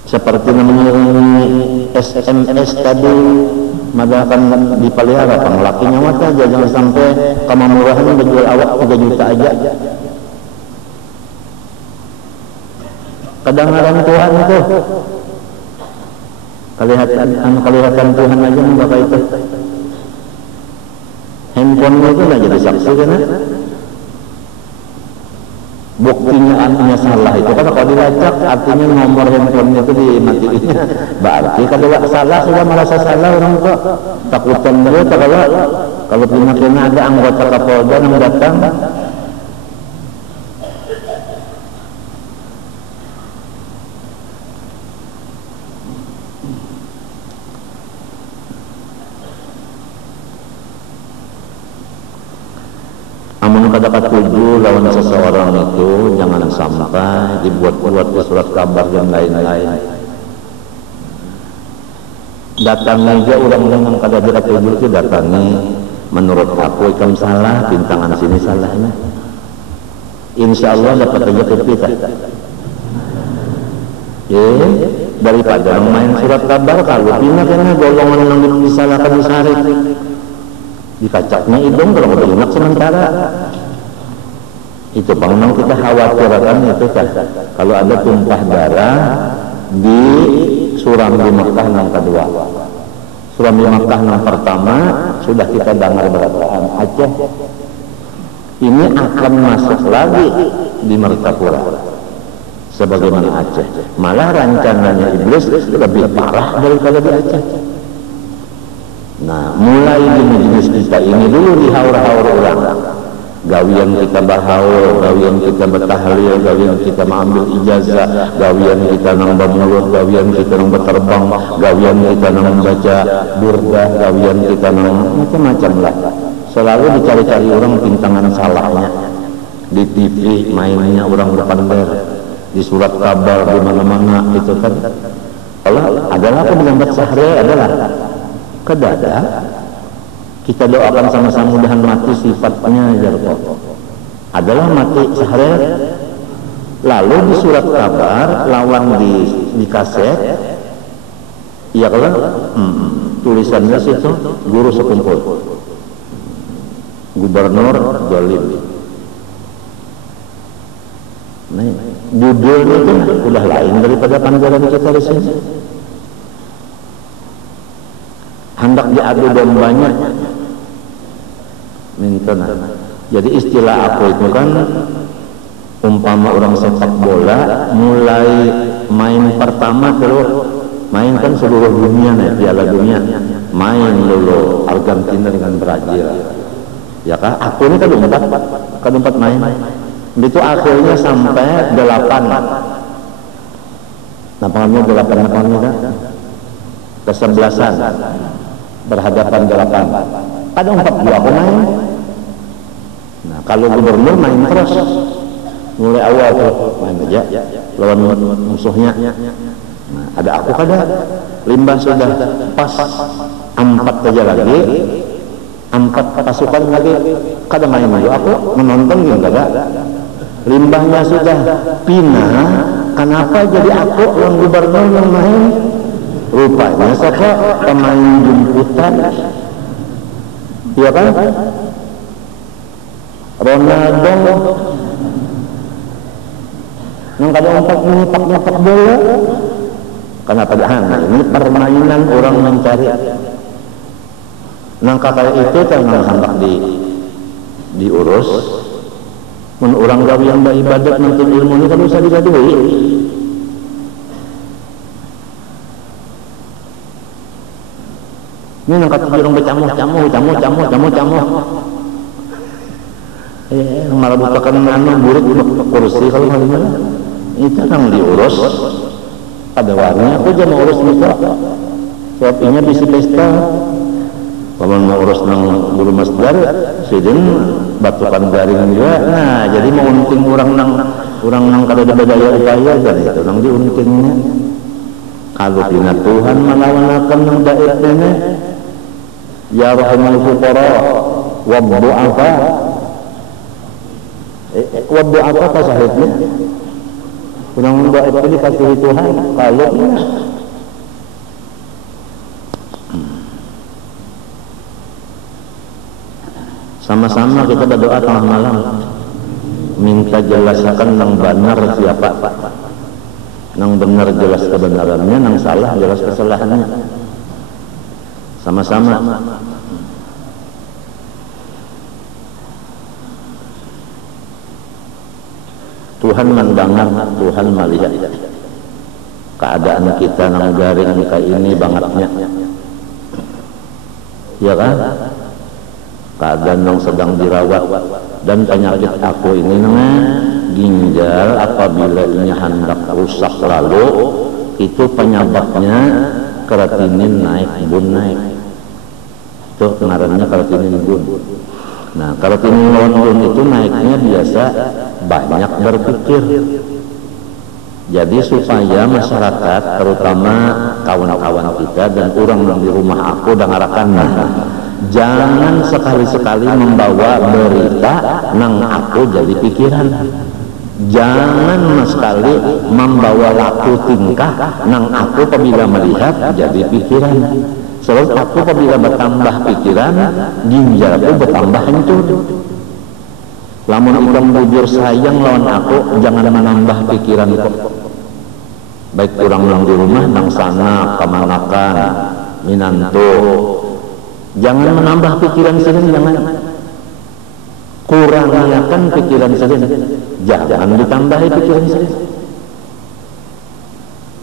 seperti mengiringi SMS tadi, maka akan dipelihara penglakinya mata aja, jangan sampai kemamurahan menjual awak 3 juta aja. Kedengaran Tuhan itu, kelihatan Tuhan aja bapak itu. Handphonenya itu nggak jadi saksi kan? Buktinya anaknya salah itu kan kalau dilacak artinya nomor handphonenya itu dimatiin. Berarti kalau salah sudah merasa salah orang kok takutan dia kalau kena ada anggota Kapolda yang datang. Amun kada katuju lawan seseorang itu jangan sampai dibuat-buat di surat kabar dan lain-lain. Datangi aja orang-orang yang kada katuju itu datangi. Menurut aku ikam salah, bintangan sini salahnya. Insya Allah dapat aja kita. Daripada main surat kabar kalau pindah karena golongan yang disalahkan disarik. Dikacaknya hidung kalau udah enak sementara itu pengenang kita khawatirkan itu kan kalau ada tumpah darah di suram di Mekah yang kedua, suram di Mekah yang pertama sudah kita dengar berataan Aceh, ini akan masuk lagi di Martapura sebagaimana Aceh, malah rencananya iblis lebih parah daripada di Aceh. Nah, mulai di majelis kita ini dulu dihaur-haur orang. Gawian kita bahaul, gawian kita bertahlil, gawian kita mengambil ijazah, gawian kita nambah mulut, gawian kita nambah terbang, gawian kita membaca burda, gawian kita macam-macam lah. Selalu dicari-cari orang pintangan salahnya. Di TV mainnya orang berpander, di surat kabar di mana-mana itu kan. Allah adalah penyambat sahri adalah kedada kita doakan sama-sama mudahan mati sifatnya jarko adalah mati sehari. Lalu di surat kabar lawan di kaset iya kalau tulisannya situ guru sekumpul gubernur dolim. Nah, judulnya itu udah lain daripada panggilan kita di sini. Hendak diadu dombanya mintona. Jadi istilah aku itu kan umpama orang sepak bola mulai main pertama terus main kan seluruh dunia nih, Piala Dunia main dulu Argentina dengan Brazil ya kan, aku ini kedempat main itu akhirnya sampai 8 nampaknya 8 nampaknya kesebelasan berhadapan 8 kadang 42 pemain. Nah kalau gubernur main terus mulai awal tuh main aja lawan musuhnya. Nah ada aku kada limbah sudah pas 4 aja lagi 4 pasukan lagi kada main aja aku menonton yang kada limbahnya sudah pindah. Kenapa jadi aku yang gubernur yang main? Rupanya siapa pemain jemputan ya kan Ronaldo yang kada empat menyepak bola. Kenapa nah ini permainan orang mencari nang kata itu jangan hendak diurus mun orang gawe yang beribadat nanti ilmu ini kan bisa digadui. Ini nang kata orang bercamuh. Malah bukakan burik kursi kalau mana itu nang diurus. Pada warnanya aku aja mau urus mikro. Soalnya bisa pesta. Kalau mau urus nang bulu masdar, sidin batukan garing juga. Nah, jadi mau unting orang nang kada ada daya upaya kan itu nang diuntingnya. Kalau dina Tuhan melawan akan yang daerahnya Ya rahimul fuqara wa du'afa. Wa du'afa apa sahihnya? Kurang doa itu dikasih Tuhan kalau sama-sama kita berdoa tengah malam minta jelaskan nang benar siapa, nang benar jelas kebenarannya, nang salah jelas kesalahannya, sama-sama. Tuhan mendengar, Tuhan melihat keadaan kita nang garing kayak ini bangetnya, ya kan? Keadaan yang sedang dirawat dan penyakit aku ini ginjal apabila ini hendak rusak lalu itu penyebabnya kreatinin naik, bun naik. Itu ngarannya kreatinin bun. Nah, kreatinin bun itu naiknya biasa banyak berpikir. Jadi supaya masyarakat terutama kawan-kawan kita dan orang yang di rumah aku dengarakan, jangan sekali-sekali membawa berita nang aku jadi pikiran. Jangan sekali membawa laku tingkah nang aku apabila melihat jadi pikiran. Sebab aku apabila bertambah pikiran, ginjalku bertambah hancur. Lamun ikam bujur sayang lawan aku, jangan menambah pikiranku. Baik orang yang di rumah, nang sana, kemanakan, minanto. Jangan menambah pikiran sendiri, jangan. Kurangiakan pikiran sendiri, jangan ditambahi pikiran sendiri.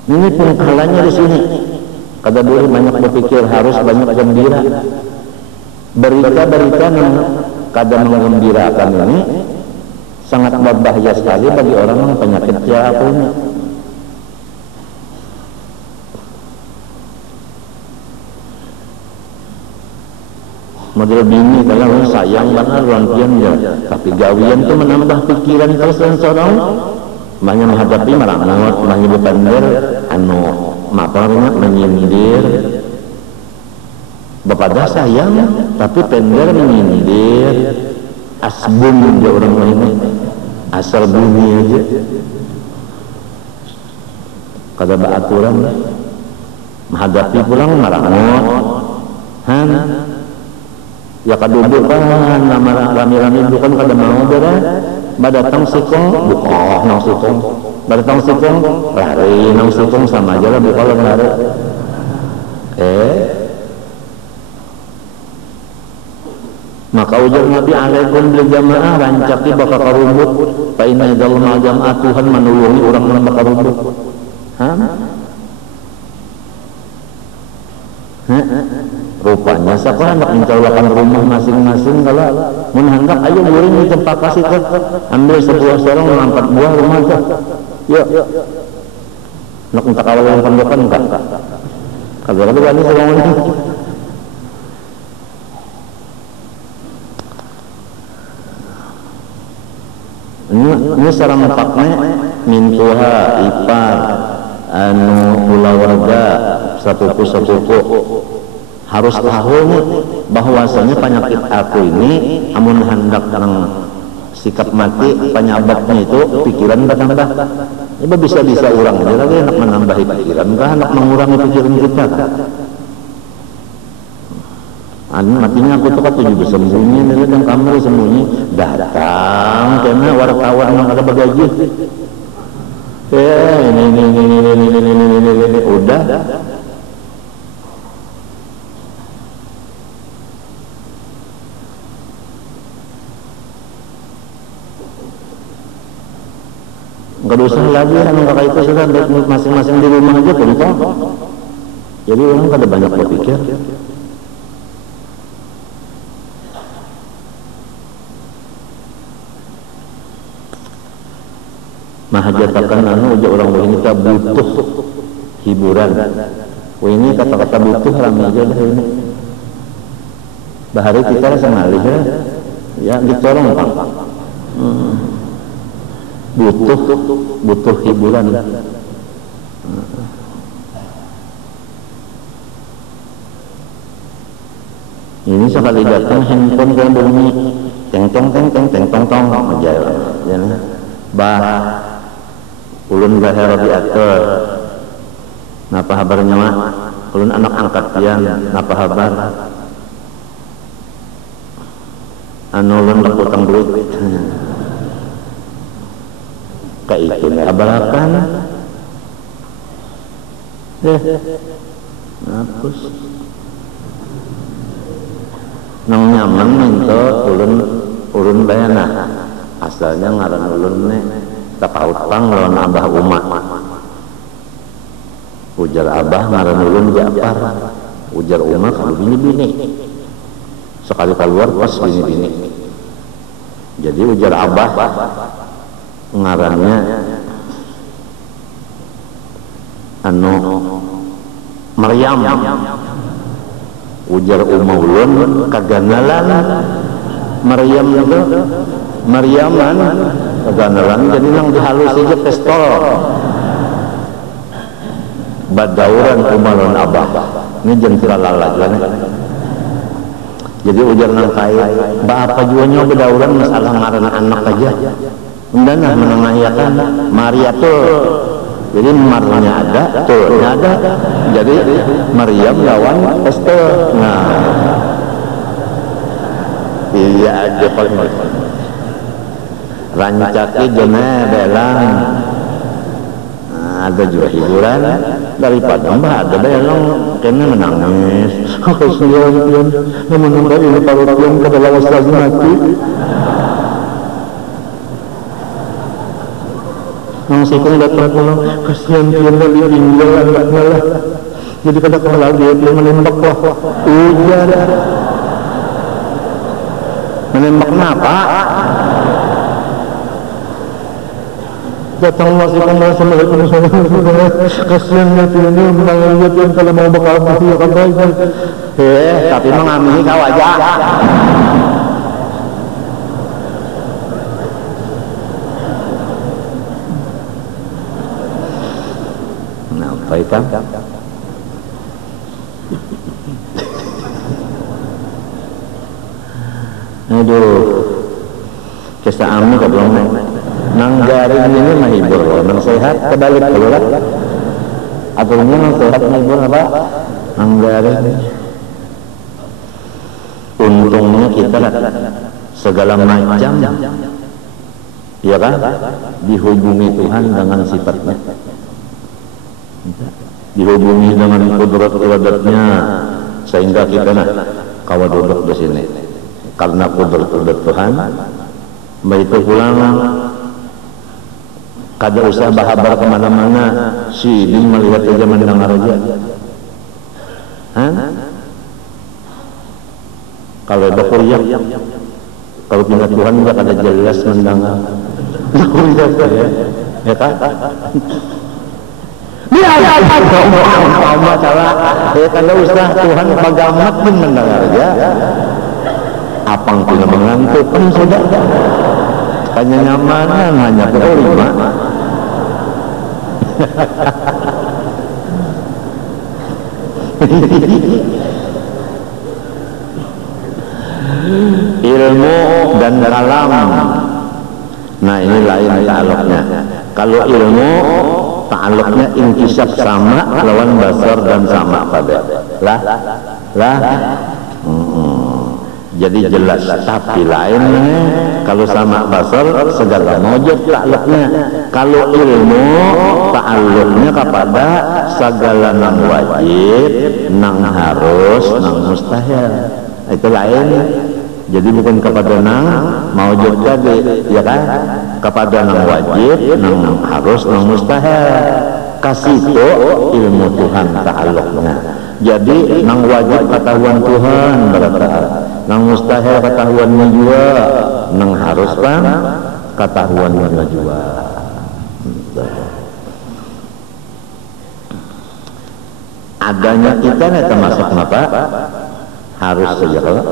Ini penghalanya di sini. Kata dulu banyak berpikir, harus banyak gembira. Berita-berita yang kadang menggembirakan ini sangat berbahaya sekali bagi orang yang penyakit siapa ini. Model bini kalau sayang benar lantian ya, tapi gawian itu menambah pikiran terus dan seorang banyak menghadapi merangut, banyak berpender, maparnya menyindir. Bapak sayang, tapi pender menyindir, asbun dia orang ini, asal bunyi aja. Kata aturan, menghadapi pulang merangut, ya kaduduk kan nama rami-rami bukan kada mau beda badatang sikong buka nang sikong badatang sikong lari nang sikong sama aja lah buka lari maka ujar Nabi alaikum bil jamaah rancaki bakal karubuk fa inna dalam jamaah Tuhan menulungi orang yang bakal karubuk rupanya siapa hendak mencolokkan rumah masing-masing kalau menghendak ayo guring di tempat kasih ke ambil sebuah sarung 4 buah rumah ke yuk nak minta kawal yang pandokan enggak kalau ada berani sarung ini sarang paknya mintuha ipar keluarga sepupu harus tahu bahwasanya penyakit aku ini amun hendak nang sikap mati penyebabnya itu pikiran bertambah. Ini bisa-bisa orang aja lagi nak menambahi pikiran kah, nak mengurangi pikiran kita kah? Matinya aku tuh tujuh bersembunyi dari dalam kamar sembunyi datang karena wartawan yang ada bagaji. Ini udah. Nggak usah lagi kakak itu sudah masing-masing di rumah aja contoh. Jadi orang kada banyak berpikir. Mahajatakan ujar orang ini kita butuh hiburan. Ini kata-kata butuh rame aja dah ini. Bahari kita sengalih ya dicorong Pak. Butuh hiburan. Ini sekali datang handphone ke bunyi teng tong aja ya. Bah ulun bahara diatur. Napa kabarnya mah? Ulun anak angkat pian, napa kabar? Anu ulun utang duit. Ka itu kabarakan. Hapus. Nang nyaman minta ulun bayana. Asalnya ngaran ulun ne tapaut pang lawan Abah Uma. Ujar Abah ngaran ulun Ja'far. Ujar Uma kalau bini-bini. Sekali keluar pas bini-bini. Jadi ujar Abah ngarannya anu Maryam. Ujar Uma ulun kaganalan Maryam itu Maryaman kaganalan jadi nang dihalus aja pistol badauran umalun Abah ini jentira lalajuan. Jadi ujar nang kai apa juanya bedauran masalah ngaran anak aja undana menengahiakan Maria tuh. Jadi marnya ada, tulnya ada. Jadi Maryam lawan Esther. Nah, iya aja paling. Rancaki jene belang. Nah, ada juga hiburan daripada mbak ada belang kena menangis. Kasihan pian, namun mbak ini kalau pian ke dalam wasal mati. Nang sikung datang pulang, kasihan pian lagi tinggal anaknya lah. Jadi kadang lagi dia menembak lah. Ujar. Menembak apa? Datang masih kembali sama kasihan pian dia menangis pian kalau mau bakal mati ya kan baik. Tapi mengamini kau aja. Baikkan. Aduh, kisah ami kok belum nang garing ini menghibur loh, nang sehat kebalik dulu lah. Aturnya nang sehat menghibur apa? Nang garing. Untungnya kita segala macam, ya kan, dihubungi Tuhan dengan sifatnya. Dihubungi dengan kudrat-kudratnya sehingga kita kawa duduk di sini karena kudrat-kudrat Tuhan. Begitu pulang kada usah bahabar kemana-mana, si din melihat aja mendengar aja. Kalau ada kuriak, kalau pindah Tuhan enggak ada jelas mendengar. Ya kan? Kalau usah Tuhan bagamat pun mendengar aja. Apang tidak mengantuk pun sudah. Hanya nyamanan, hanya berlima. Ilmu dan kalam. Nah ini lain ta'aluknya. Kalau ilmu ta'aluknya inkisab sama lawan basar dan sama pada lah. Jadi jelas, tapi lain kalau sama basar segala mojud ta'aluknya. Kalau ilmu ta'aluknya kepada segala nang wajib, nang harus, nang mustahil. Itu lain. Jadi bukan kepada nang mawjud tadi, ya kan? Kepada nang wajib, nang harus, nang mustahil. Kasih itu ilmu Tuhan ta'aluknya. Jadi nang wajib ketahuan Tuhan berarti, nang mustahil ketahuannya juga, nang harus kan ketahuannya juga. Adanya kita nih termasuk apa? Harus saja kalau.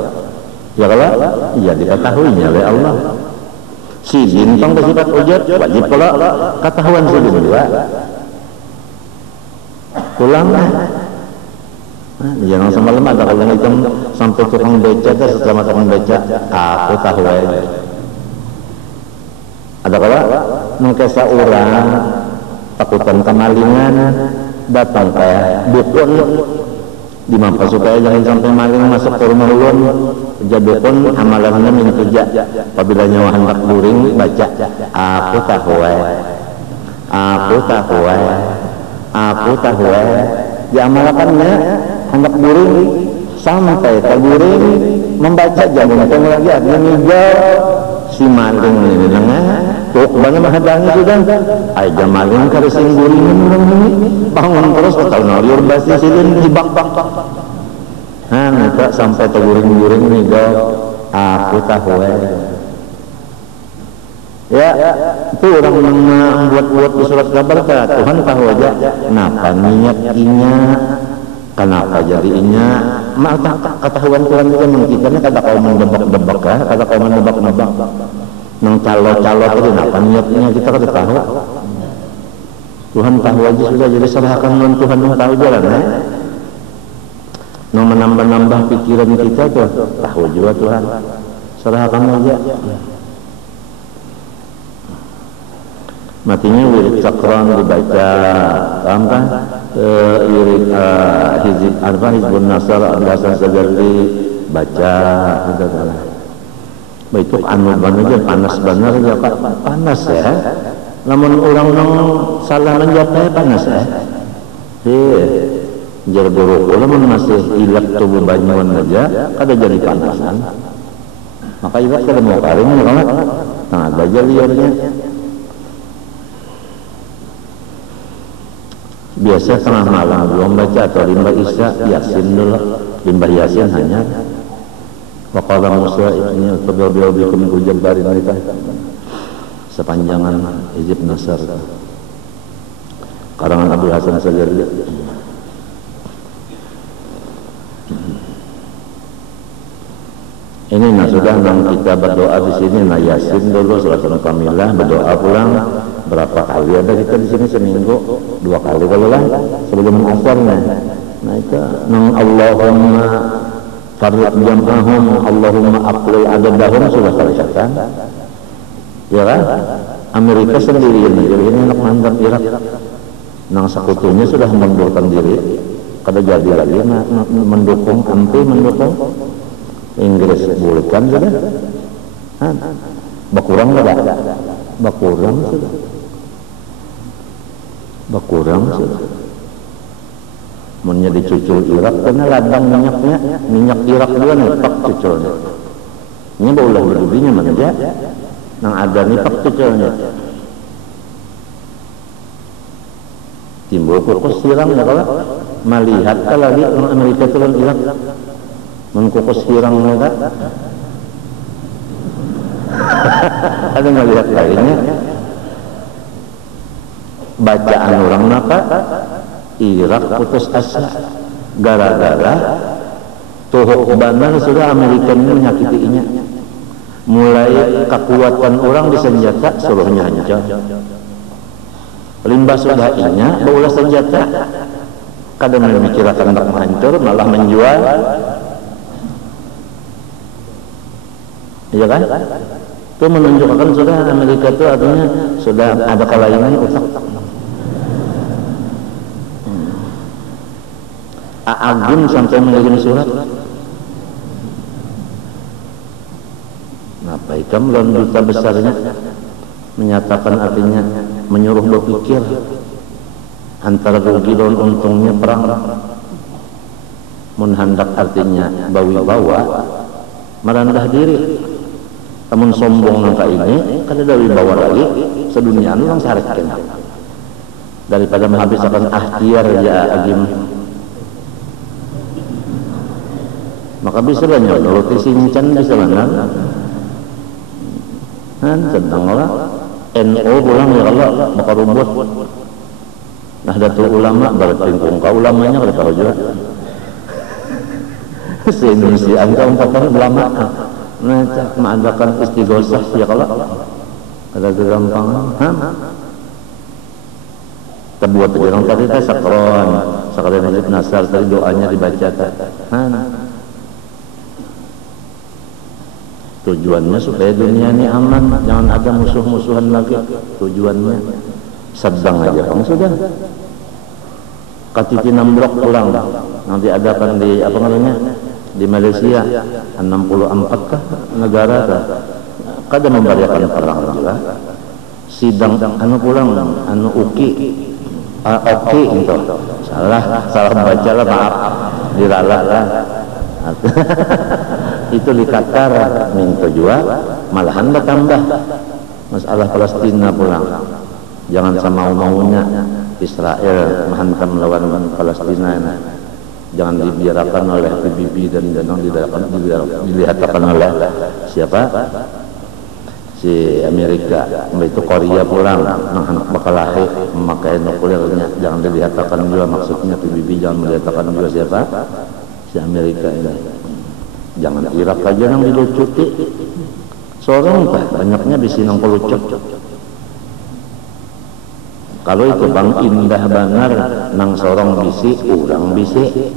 Ya kalau iya diketahuinya oleh Allah. Si bintang bersifat wujud wajib kalau ketahuan si juga. Pulanglah Jangan semalam ada kalau hitam sampai tukang beca tuh, setelah tukang beca aku tahu aja. Ada kalau mengkesa orang takutan kemalingan datang kayak dukun dimampa supaya jangan sampai maling masuk ke rumah ulun. Jadukun amalannya min kerja apabila nyawa hendak buring baca aku tahu aku tahu aku tahu diamalkannya hendak buring sampai terburing membaca jamun tong lagi artinya nijau si maling ini nengah tuk bana mahadangi sudah ay jamaling karising buringan orang ini bangun terus tahu naliur basi silin hibak minta sampai terburing-buring nijau aku tahu ya itu orang membuat di surat kabar Tuhan tahu aja kenapa niatnya kenapa jadinya maka ketahuan Tuhan itu mengkitanya kata kau mendebak-debak kata kau mendebak-debak nang calo-calo itu kenapa niatnya kita kada tahu Tuhan tahu aja sudah jadi serahkan non Tuhan yang tahu jalan nang menambah-nambah pikiran kita tuh tahu juga Tuhan serahkan aja matinya wirid sakran dibaca paham kan wirid hizbun nasar al-hasan sajarli baca gitu kan itu anu banget panas benar ya Pak panas ya namun orang salah menjawabnya panas ya jar buruk namun masih ilak tubuh banyuan aja kada jadi panasan maka ibarat kada mau karim ya kan nah ada aja liarnya biasa tengah malam belum baca atau limbah isya yasin dulu limbah yasin hanya waqala Musa ini tabi'u bikum kujabbarin mereka sepanjangan hizib nasar karangan Abdul Hasan Sajarli ini nah sudah nang kita berdoa di sini nah yasin dulu salatul kamilah berdoa pulang berapa kali ada kita di sini seminggu 2 kali kalau lah sebelum asarnya nah itu nang Allahumma farriq jam'ahum Allahumma aqlil adadahum sudah selesai ya kan Amerika sendiri jadi ini nak mantap Irak nang sekutunya sudah mengundurkan diri kada jadi lagi mendukung mendukung Inggris bukan sudah berkurang sudah berkurang sudah menjadi cucul Irak karena ladang minyak Irak juga nih pak cuculnya ini boleh berdubinya mana dia nang ada nih pak cuculnya timbul kukus sirang ya kalau melihat lagi orang Amerika turun Irak mengkukus sirang mereka ada melihat lainnya bacaan orang apa Irak putus asa gara-gara tuhuk banar sudah Amerika ini menyakitinya mulai kekuatan orang di senjata seluruhnya hancur limbah sudah inya baulah senjata kadang memikirkan tak hancur malah menjual iya kan itu menunjukkan sudah Amerika itu artinya sudah ada kelainan otak Agung sampai mengirim surat apa itu belum duta besarnya menyatakan artinya menyuruh berpikir antara rugi dan untungnya perang menhandak artinya bawa merendah diri namun sombong nangka ini kada dari bawa lagi sedunia orang sarekin daripada menghabiskan akhir ya agim maka bisa banyak nuruti sincan bisa benar tentang Allah NU pulang ya Allah maka rumput Nahdlatul Ulama bertingkung kau ulamanya kada tahu juga se-Indonesia angka umpatan ulama mengadakan istighosah ya kalau ada gampang Terbuat jarang tadi teh sakron wajib nasar tadi doanya dibaca teh. Tujuannya supaya dunia ini aman, jangan ada musuh-musuhan lagi. Tujuannya sedang aja kan sudah. Katiti nambrok pulang, nanti ada kan di apa namanya di Malaysia 64 kah negara kah? Kada membayarkan perang juga. Sidang anu pulang anu uki oke itu salah baca lah, maaf diralat lah. Itu di Qatar minta juga malahan bertambah masalah Palestina pulang. Jangan sama maunya Israel menghantam lawan Palestina ini. Jangan dibiarkan oleh PBB dan jangan dilihatkan oleh siapa? Si Amerika. Itu Korea pulang bakal lahir memakai nuklirnya. Jangan dilihatkan juga, maksudnya PBB jangan melihatkan juga siapa? Si Amerika ini. Jangan Irak aja yang dilucuti. Sorong pak banyaknya bisi nang pelucut. Kalau itu bang indah banar nang sorong bisi urang bisi.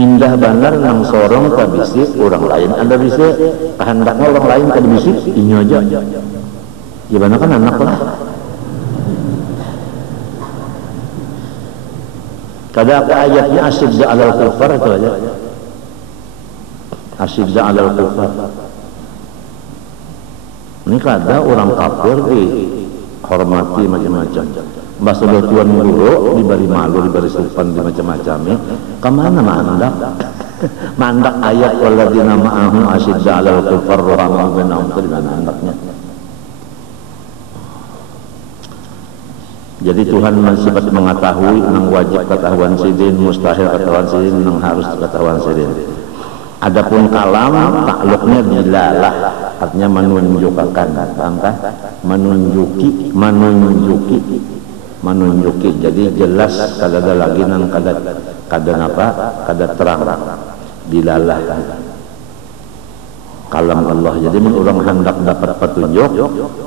Indah banar nang sorong ka bisi urang lain ada bisi. Kehendaknya orang lain ka bisi ini aja. Gimana kan anak lah. Kada apa ayatnya asyidda alal kufar itu aja. Asyidda alal kufar. Ini kada orang kafir dihormati macam-macam. Bahasa tuan guru diberi malu, diberi sopan, di macam-macam. Kemana mandak? Mandak ayat waladina ma'ahu asyidda alal kufar rahmah bainahum itu di mana andaknya? Jadi Tuhan sifat mengetahui, nang wajib ketahuan sidin, mustahil ketahuan sidin, nang harus ketahuan sidin. Adapun kalam takluknya dilalah, artinya menunjukkan, bangkah, menunjuki. Jadi jelas kada ada lagi nang kada apa, kada terang, dilalah. Kalam Allah. Jadi orang hendak dapat petunjuk,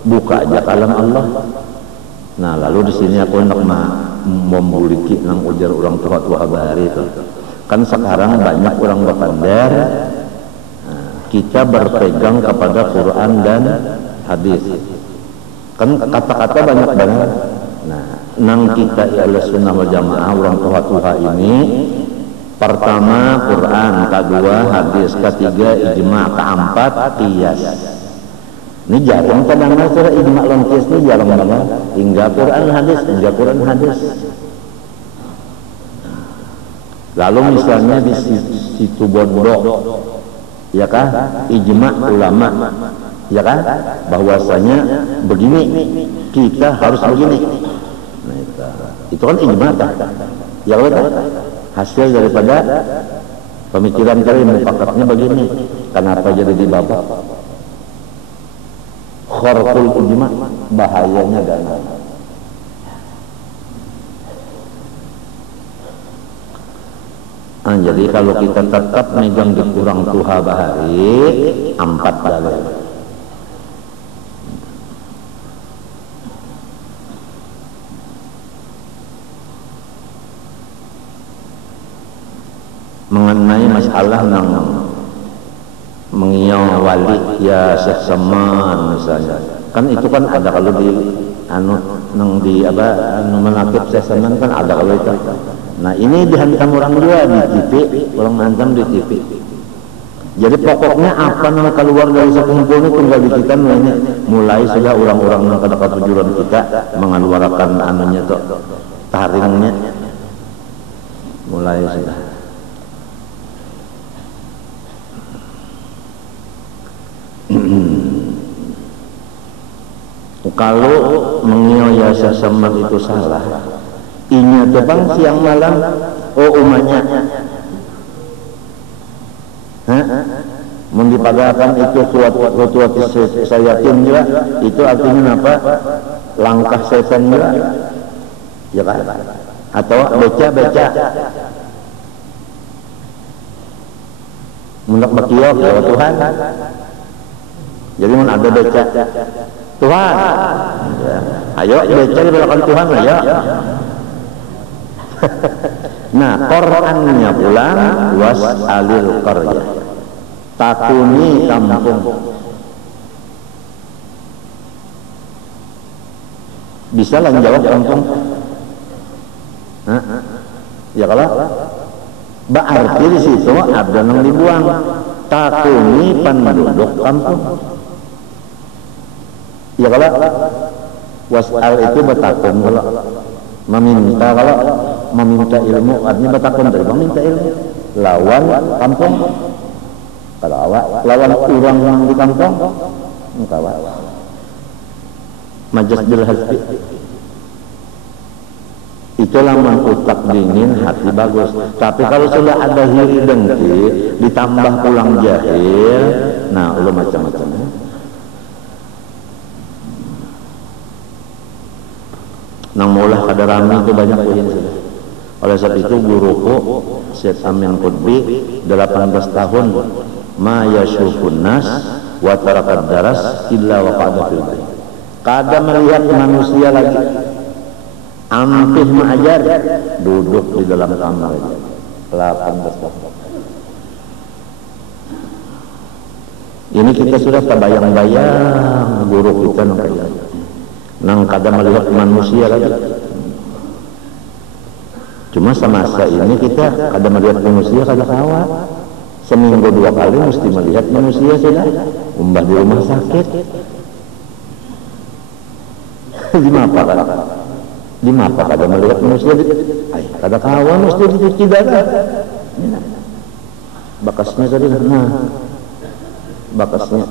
buka aja kalam Allah. Nah lalu di sini aku nak memuliki nang ujar orang tua bahari itu. Kan sekarang banyak orang berpandar, kita berpegang kepada Quran dan hadis. Kan kata-kata banyak banget. Nah, nang kita ialah sunnah wal jamaah orang tua ini, pertama Quran, kedua hadis, ketiga ijma, keempat qiyas. Ini jarang kadang-kadang surah ijma lan qiyas ini jarang banget. Hingga Quran hadis. Lalu misalnya di situ bodoh, ya kan, ijma ulama, ya kan, bahwasanya begini, kita harus begini. Nah, itu kan ijma kan, ya kan, hasil daripada pemikiran kalian mufakatnya begini. Kenapa jadi dibabak? Kharqul ijma, bahayanya dana. Jadi kalau kita tetap megang di kurang tuha bahari 4 dalil. Mengenai masalah nang mengiau wali ya Syekh Saman misalnya, kan itu kan ada kalau di anu nang di apa anu menakib Syekh Saman kan ada kalau itu. Nah ini dihantam orang juga di TV, orang menghantam di TV. Jadi pokoknya apa yang keluar dari sekumpul ini tinggal di kita ini. Mulai sudah orang-orang yang kedekat tujuan kita mengeluarkan anunya tuh taringnya. Mulai sudah. Kalau mengiaya seseman itu salah, inya tebang siang malam, oh umatnya, mendipagakan itu kuat sayatin juga, itu artinya apa? Langkah setan juga, ya kan? Atau beca, mendak berkiok ya Tuhan. Jadi mana ada beca, Tuhan. Ya. Ayo baca di belakang Tuhan, ayo. Nah, Qur'annya pulang was'alil qaryah. Takuni kampung. Bisa lah jawab kampung. Hah? Ya kalau berarti di situ ada yang dibuang. Takuni penduduk kampung. Ya kalau was'al itu bertakun, kalau meminta ilmu artinya bertakun dari meminta ilmu. Lawan kampung. Kalau awak lawan orang yang di kampung, engkau majas bil hasbi. Itulah mengutak dingin, hati bagus. Tapi kalau sudah ada hiri dengki, ditambah pulang jahil, nah lu macam-macam. Nang mulah kada rami itu banyak poin sudah. Oleh sebab itu guruku Syekh Amin Qutbi 18 tahun ma yashufun nas wa tarakat daras illa wa qada fil bayt. Kada melihat manusia lagi, ampih mengajar, duduk di dalam kamar aja 18 tahun. Ini kita sudah terbayang-bayang guru kita nang kada melihat manusia lagi. Cuma semasa ini kita kada melihat manusia kada kawat. Seminggu 2 kali mesti melihat manusia sudah. Umbah di rumah sakit. Di mapa kan? Di mapa kada melihat manusia? Kada kawan mesti dicuci darah. Bakasnya tadi, nah bakasnya.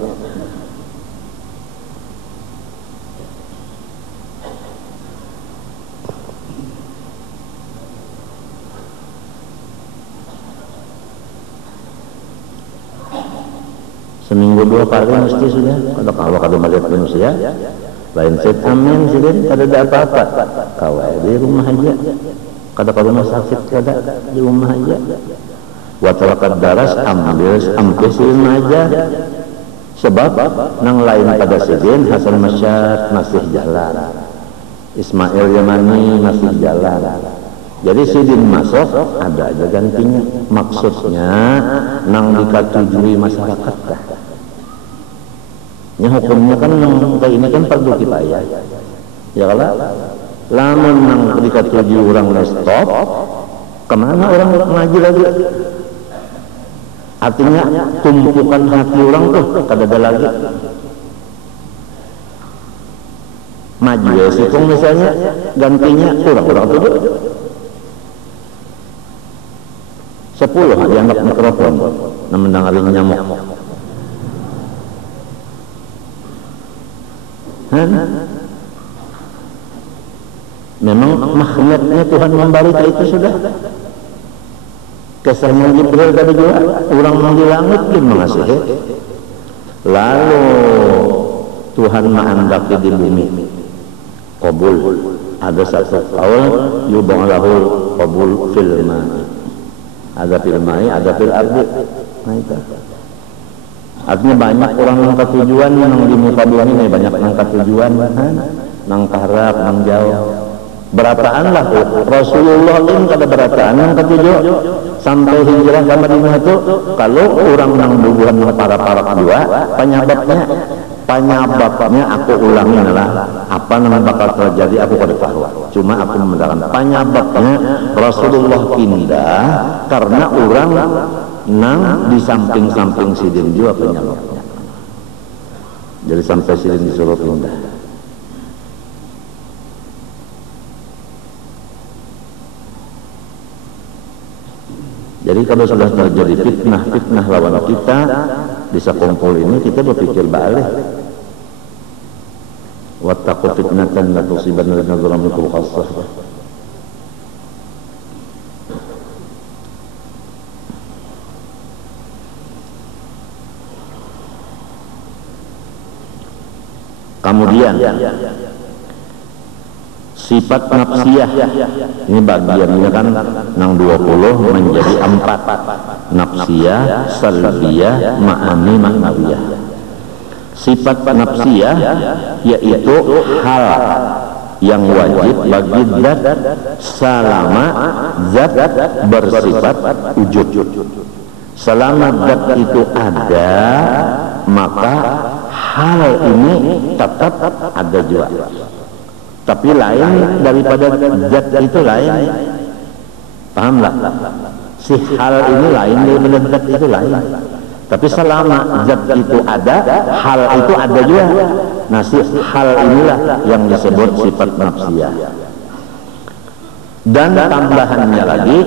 Seminggu 2 kali mesti sudah. Kalau kada melihat manusia, lain Syekh Amin sudah kada ada apa-apa. Kawai di rumah aja. Kada ke rumah sakit, kada di rumah aja. Watarakat daras ambil silin aja. Sebab nang lain pada sidin Hasan Masyad masih jalan, Ismail Yamani masih jalan. Jadi sidin masuk ada aja gantinya. Maksudnya nang dikatujui masyarakat dah. Ini hukumnya kan nang ini kan fardu kifayah. Ya kalau lamun nang dikatujui orang stop, kemana orang ngaji lagi? Artinya tumpukan hati orang tuh kada ada lagi. Majelis itu misalnya gantinya kurang tuh 10 dianggap mikrofon nah mendengarin nyamuk. Memang makhluknya Tuhan memberi itu sudah. Kesannya Jibril tadi juga orang yang di langit dia mengasihi. Lalu Tuhan menghendaki di bumi qabul. Ada satu qaul yub'alahul qabul fil ma'i. Ada fil ma'i, ada fil ardi. Nah itu. Artinya banyak orang yang ketujuan yang di muka bumi ini banyak yang ketujuan, nang kaharap, nang jauh. Berataan lah Rasulullah ini kada berataan yang ketujuh sampai hijrah ke Madinah itu. Kalau orang nang bubuhan para kedua penyebabnya aku ulangi adalah apa yang bakal terjadi aku kada tahu. Cuma aku membedakan penyebabnya Rasulullah pindah karena orang nang di samping sidin juga penyebabnya. Jadi sampai sidin disuruh pindah. Jadi kalau sudah terjadi fitnah lawan kita bisa kumpul ini, kita berpikir balik. Wattaqu fitnatan la tusibanna alladziina zalamu minkum khassah. Kemudian sifat nafsiyah ini bagiannya kan nang 20 menjadi 4. Nafsiyah, salbiyah, ma'ani, ma'nawiyah. Sifat nafsiyah yaitu hal yang wajib bagi zat selama zat bersifat wujud. Selama zat itu ada, maka hal ini tetap ada juga. Tapi lain daripada zat itu lain. Pahamlah? Si hal ini lain daripada zat itu lain. Tapi selama zat itu ada, hal itu ada juga. Nah, si hal inilah yang disebut sifat nafsiyah. Dan tambahannya lagi,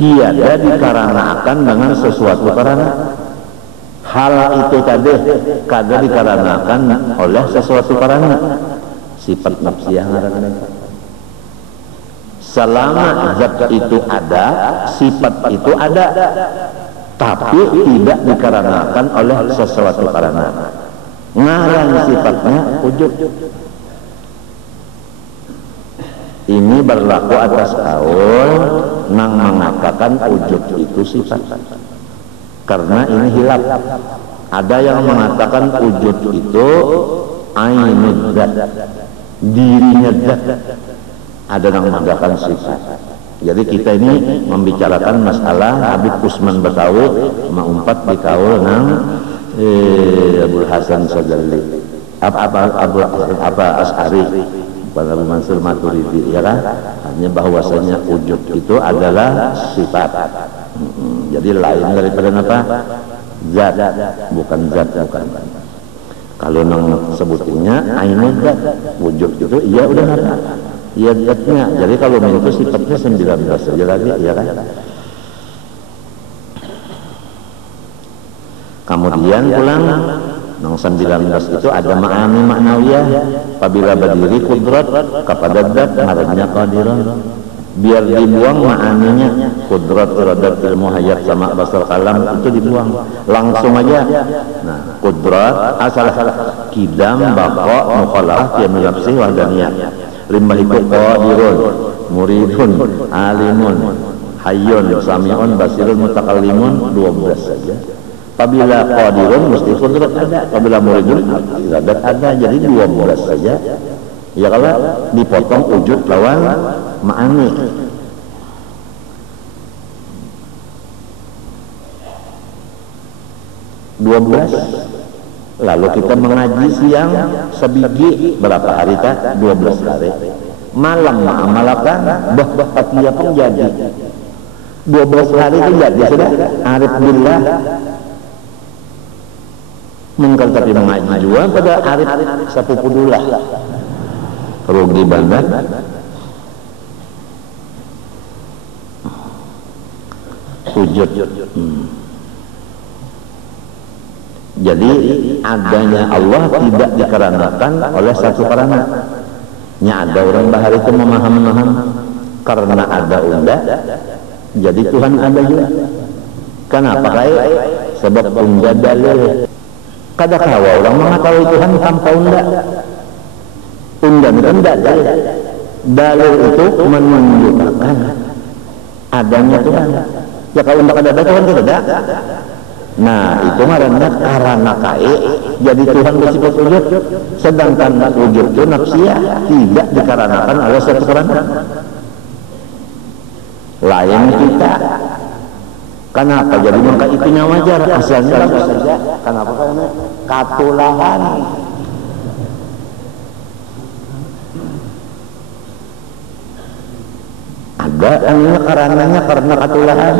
tiada dikarenakan dengan sesuatu karena. Hal itu tadi kada dikarenakan oleh sesuatu karena. Sifat nafsiyah ngaranna. Selama zat itu ada, sifat itu ada, tapi tidak dikarenakan oleh sesuatu karena. Ngaran sifatnya wujud. Ini berlaku atas kaul nang mengatakan wujud itu sifat. Karena ini hilaf. Ada yang mengatakan wujud itu ainud zat, dirinya zat. Ada yang mengatakan sifat. Jadi kita ini membicarakan masalah Habib Usman Batawi mengumpat di kaul nang Abdul Hasan Sadali, apa As'ari, pada Abu Mansur Maturidi, ya kan? Hanya bahwasanya wujud itu adalah sifat. Jadi lain daripada apa? Zat, bukan zat, bukan. Kalau nang sebutinnya ainul zat, wujud itu iya udah ada. Iya zatnya. Jadi kalau itu sifatnya 19 saja lagi, ya kan? Kemudian pulang nang 19 itu ada ma'ani ma'nawiyah. Apabila berdiri kudrat kepada zat ngarannya qadirah. Biar dibuang ma'aninya, kudrat, iradat, ilmu, hayat, sama basar, kalam, itu dibuang langsung aja. Nah, kudrat asal kidam, baqa, mukhalafah, yamil nafsi, wahdaniyah. Limbah itu qadirun, muridun, alimun, hayyun, sami'un, basirun, mutakallimun, 12 saja. Apabila qadirun mesti kudrat ada, apabila muridun iradat ada, jadi 12 saja. Ya kalau dipotong wujud lawan ma'ani. Lalu kita mengaji siang sebiji berapa hari tak? 12 hari. Malam ma'amalakan bah dia pun jadi 12 hari itu jadi sudah arif billah. Mungkin tapi mengaji juga pada arif sapupudulah rugi banget. Wujud. Jadi adanya Allah tidak dikarenakan oleh satu karena. Nya ada orang bahari itu memaham karena ada unda, jadi Tuhan ada juga. Kenapa kayak? Sebab unda dalil. Kadang-kadang orang mengetahui Tuhan tanpa unda. Unda dalil. Dalil itu menunjukkan adanya Tuhan. Ya kalau unda ada Tuhan tidak. Nah itu ngaranna karena kae jadi Tuhan bersifat wujud, sedangkan wujud itu nafsiyah tidak dikarenakan oleh satu karena. Lain kita. Kenapa jadi maka itunya wajar, asalnya bagus saja. Kenapa? Karena katulahan. Ada karenanya karena katulahan.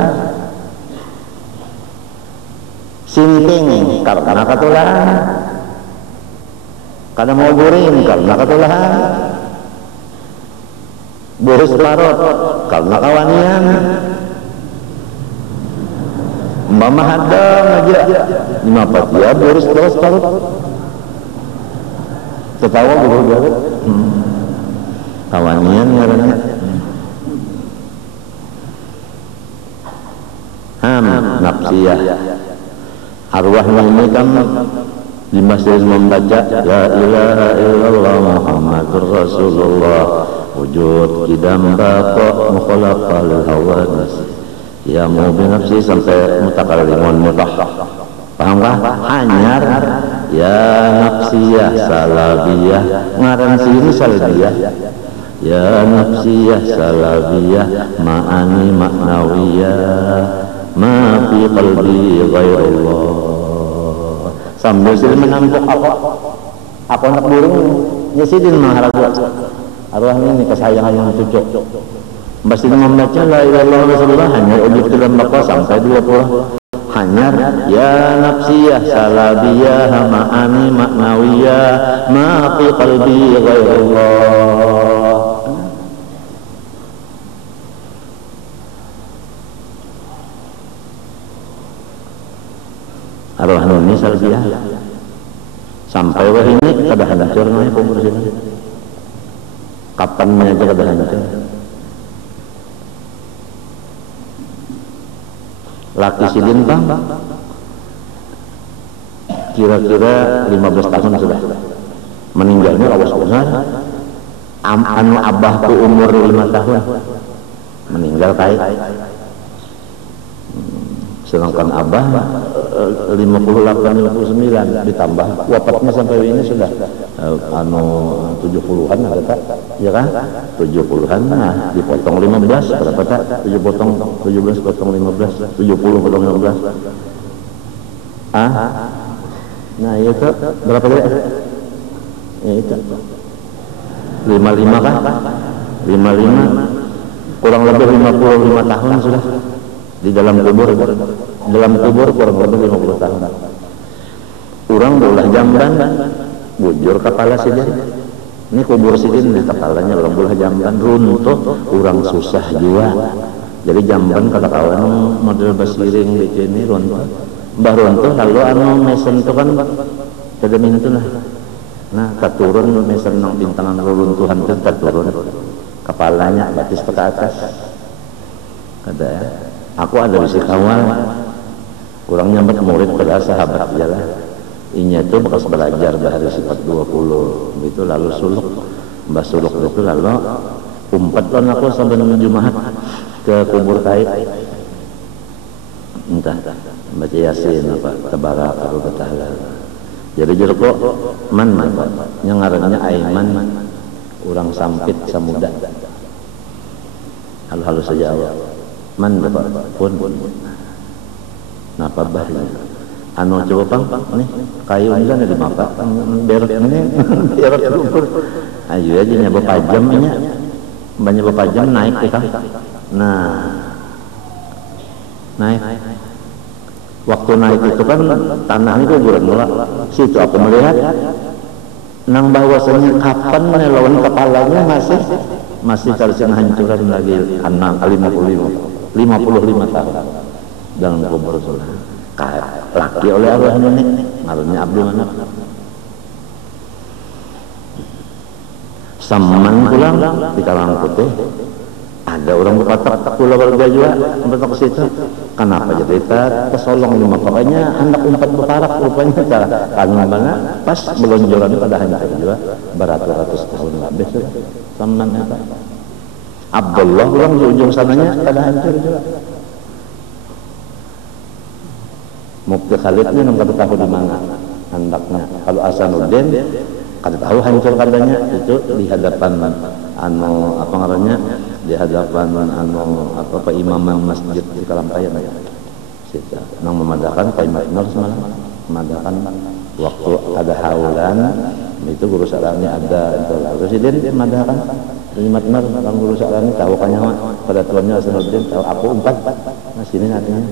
Sinting karena katulahan, karena mau guring karena katulahan, boros parot karena kawanian, mama hadang aja, lima dia boros parot, ketawa boros kawanian ngarannya, nafsiyah. Arwahnya ini kan di masjid membaca La ilaha illallah Muhammadur Rasulullah wujud kidam baqa mukhalafah lil hawadis ya mu binafsi sampai mutakallimun mutah. Pahamkah? Hanyar ya nafsiyah salabiyah ngaran sini salabiyah ya nafsiyah salabiyah ma'ani maknawiyah ma fi qalbi ghairullah. Sambil sini menampuk apa anak burung nyesidin maharaja arwah ini kesayangan yang cucuk masih membaca la ilaha illallah rasulullah hanya ujub dalam bakwa sampai 20 hanya ya nafsiyah salabiyah ma'ani maknawiyah ma fi qalbi ghairullah. Arwah ini salabiyah sampai wah ini kada hancur nih kubur sini kapannya aja kada hancur. Laki sidin bang kira-kira 15 tahun sudah meninggalnya awas besar anu abahku umur 5 tahun meninggal kait sedangkan abah 58-59 ditambah wafatnya sampai ini sudah anu 70-an ada ya kan 70-an nah dipotong 15 berapa tak 7 potong 17 potong 15 70 potong 15 nah itu berapa dia ya itu 55 kan 55 kurang lebih 55 tahun sudah di dalam kubur kurang lebih 50 tahun. Orang belah jamban bujur kepala sidin ini kubur sidin di kepalanya orang belah jamban runtuh orang susah juga jadi jamban kata kawan model basiring di sini runtuh mbah runtuh lalu anu mesen itu kan kada mintu lah nah keturun mesen nang bintangan runtuhan itu keturun kepalanya batis ke atas ada ya. Aku ada di kawal kurang nyambat murid pada sahabat jalan inya itu bekas belajar bahari sifat 20 itu lalu suluk mbah suluk itu lalu umpat lan aku sampai menuju mahat ke kubur kai entah baca yasin apa tabarak atau ta'ala jadi jeruk man yang ngarannya Aiman orang sampit samuda hal-hal saja awal man bapak pun napa bahnya anu coba pang nih kayu ini kan ada mapa berak ini berak kubur ayo aja nya bepajam nya banyak bepajam naik kita nah naik waktu naik itu kan tanahnya kuburan mula situ aku melihat nang bahwasanya kapan lawan kepalanya masih tersiang hancuran lagi 55 tahun dalam kubur sudah laki oleh Allah ini ngarannya Abdul Manaf saman pulang di Kalang Putih ada orang berkata pula warga juga sampai ke situ kenapa jadi kita kesolong lima pokoknya anak umpat berparak rupanya kangen banget pas belonjoran pada hancur juga beratus-ratus tahun lebih saman apa Abdullah orang di ujung sananya pada hancur juga Mukti Khalidnya nggak tahu di mana hendaknya kalau Hasanuddin kada tahu hancur kadanya itu di hadapan anu apa ngarannya di hadapan anu apa imaman masjid di Kalampayan ya situ nang memadakan Pak Imam Nur semalam memadakan waktu ada haulan itu guru sarani ada itu presiden memadakan Imam Nur orang guru sarani tahu kanyawa pada tuannya Hasanuddin tahu aku umpat nah sini artinya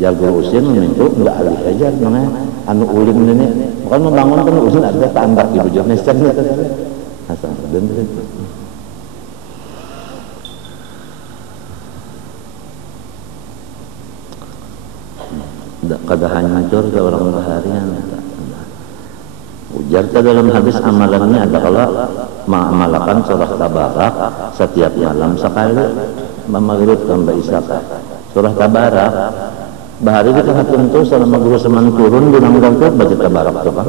jago usin itu enggak alih aja namanya anu ulin ini bukan membangun kan usin ada tambak di bujur nester itu Hasanuddin kada hancur ke orang baharian ujar ke dalam hadis amalannya ada kalau mengamalkan surah Tabarak setiap malam sekali maghrib sampai isya surah Tabarak bahari kita tentu selama guru seman turun gunang-gunang baca Tabarak tuh kan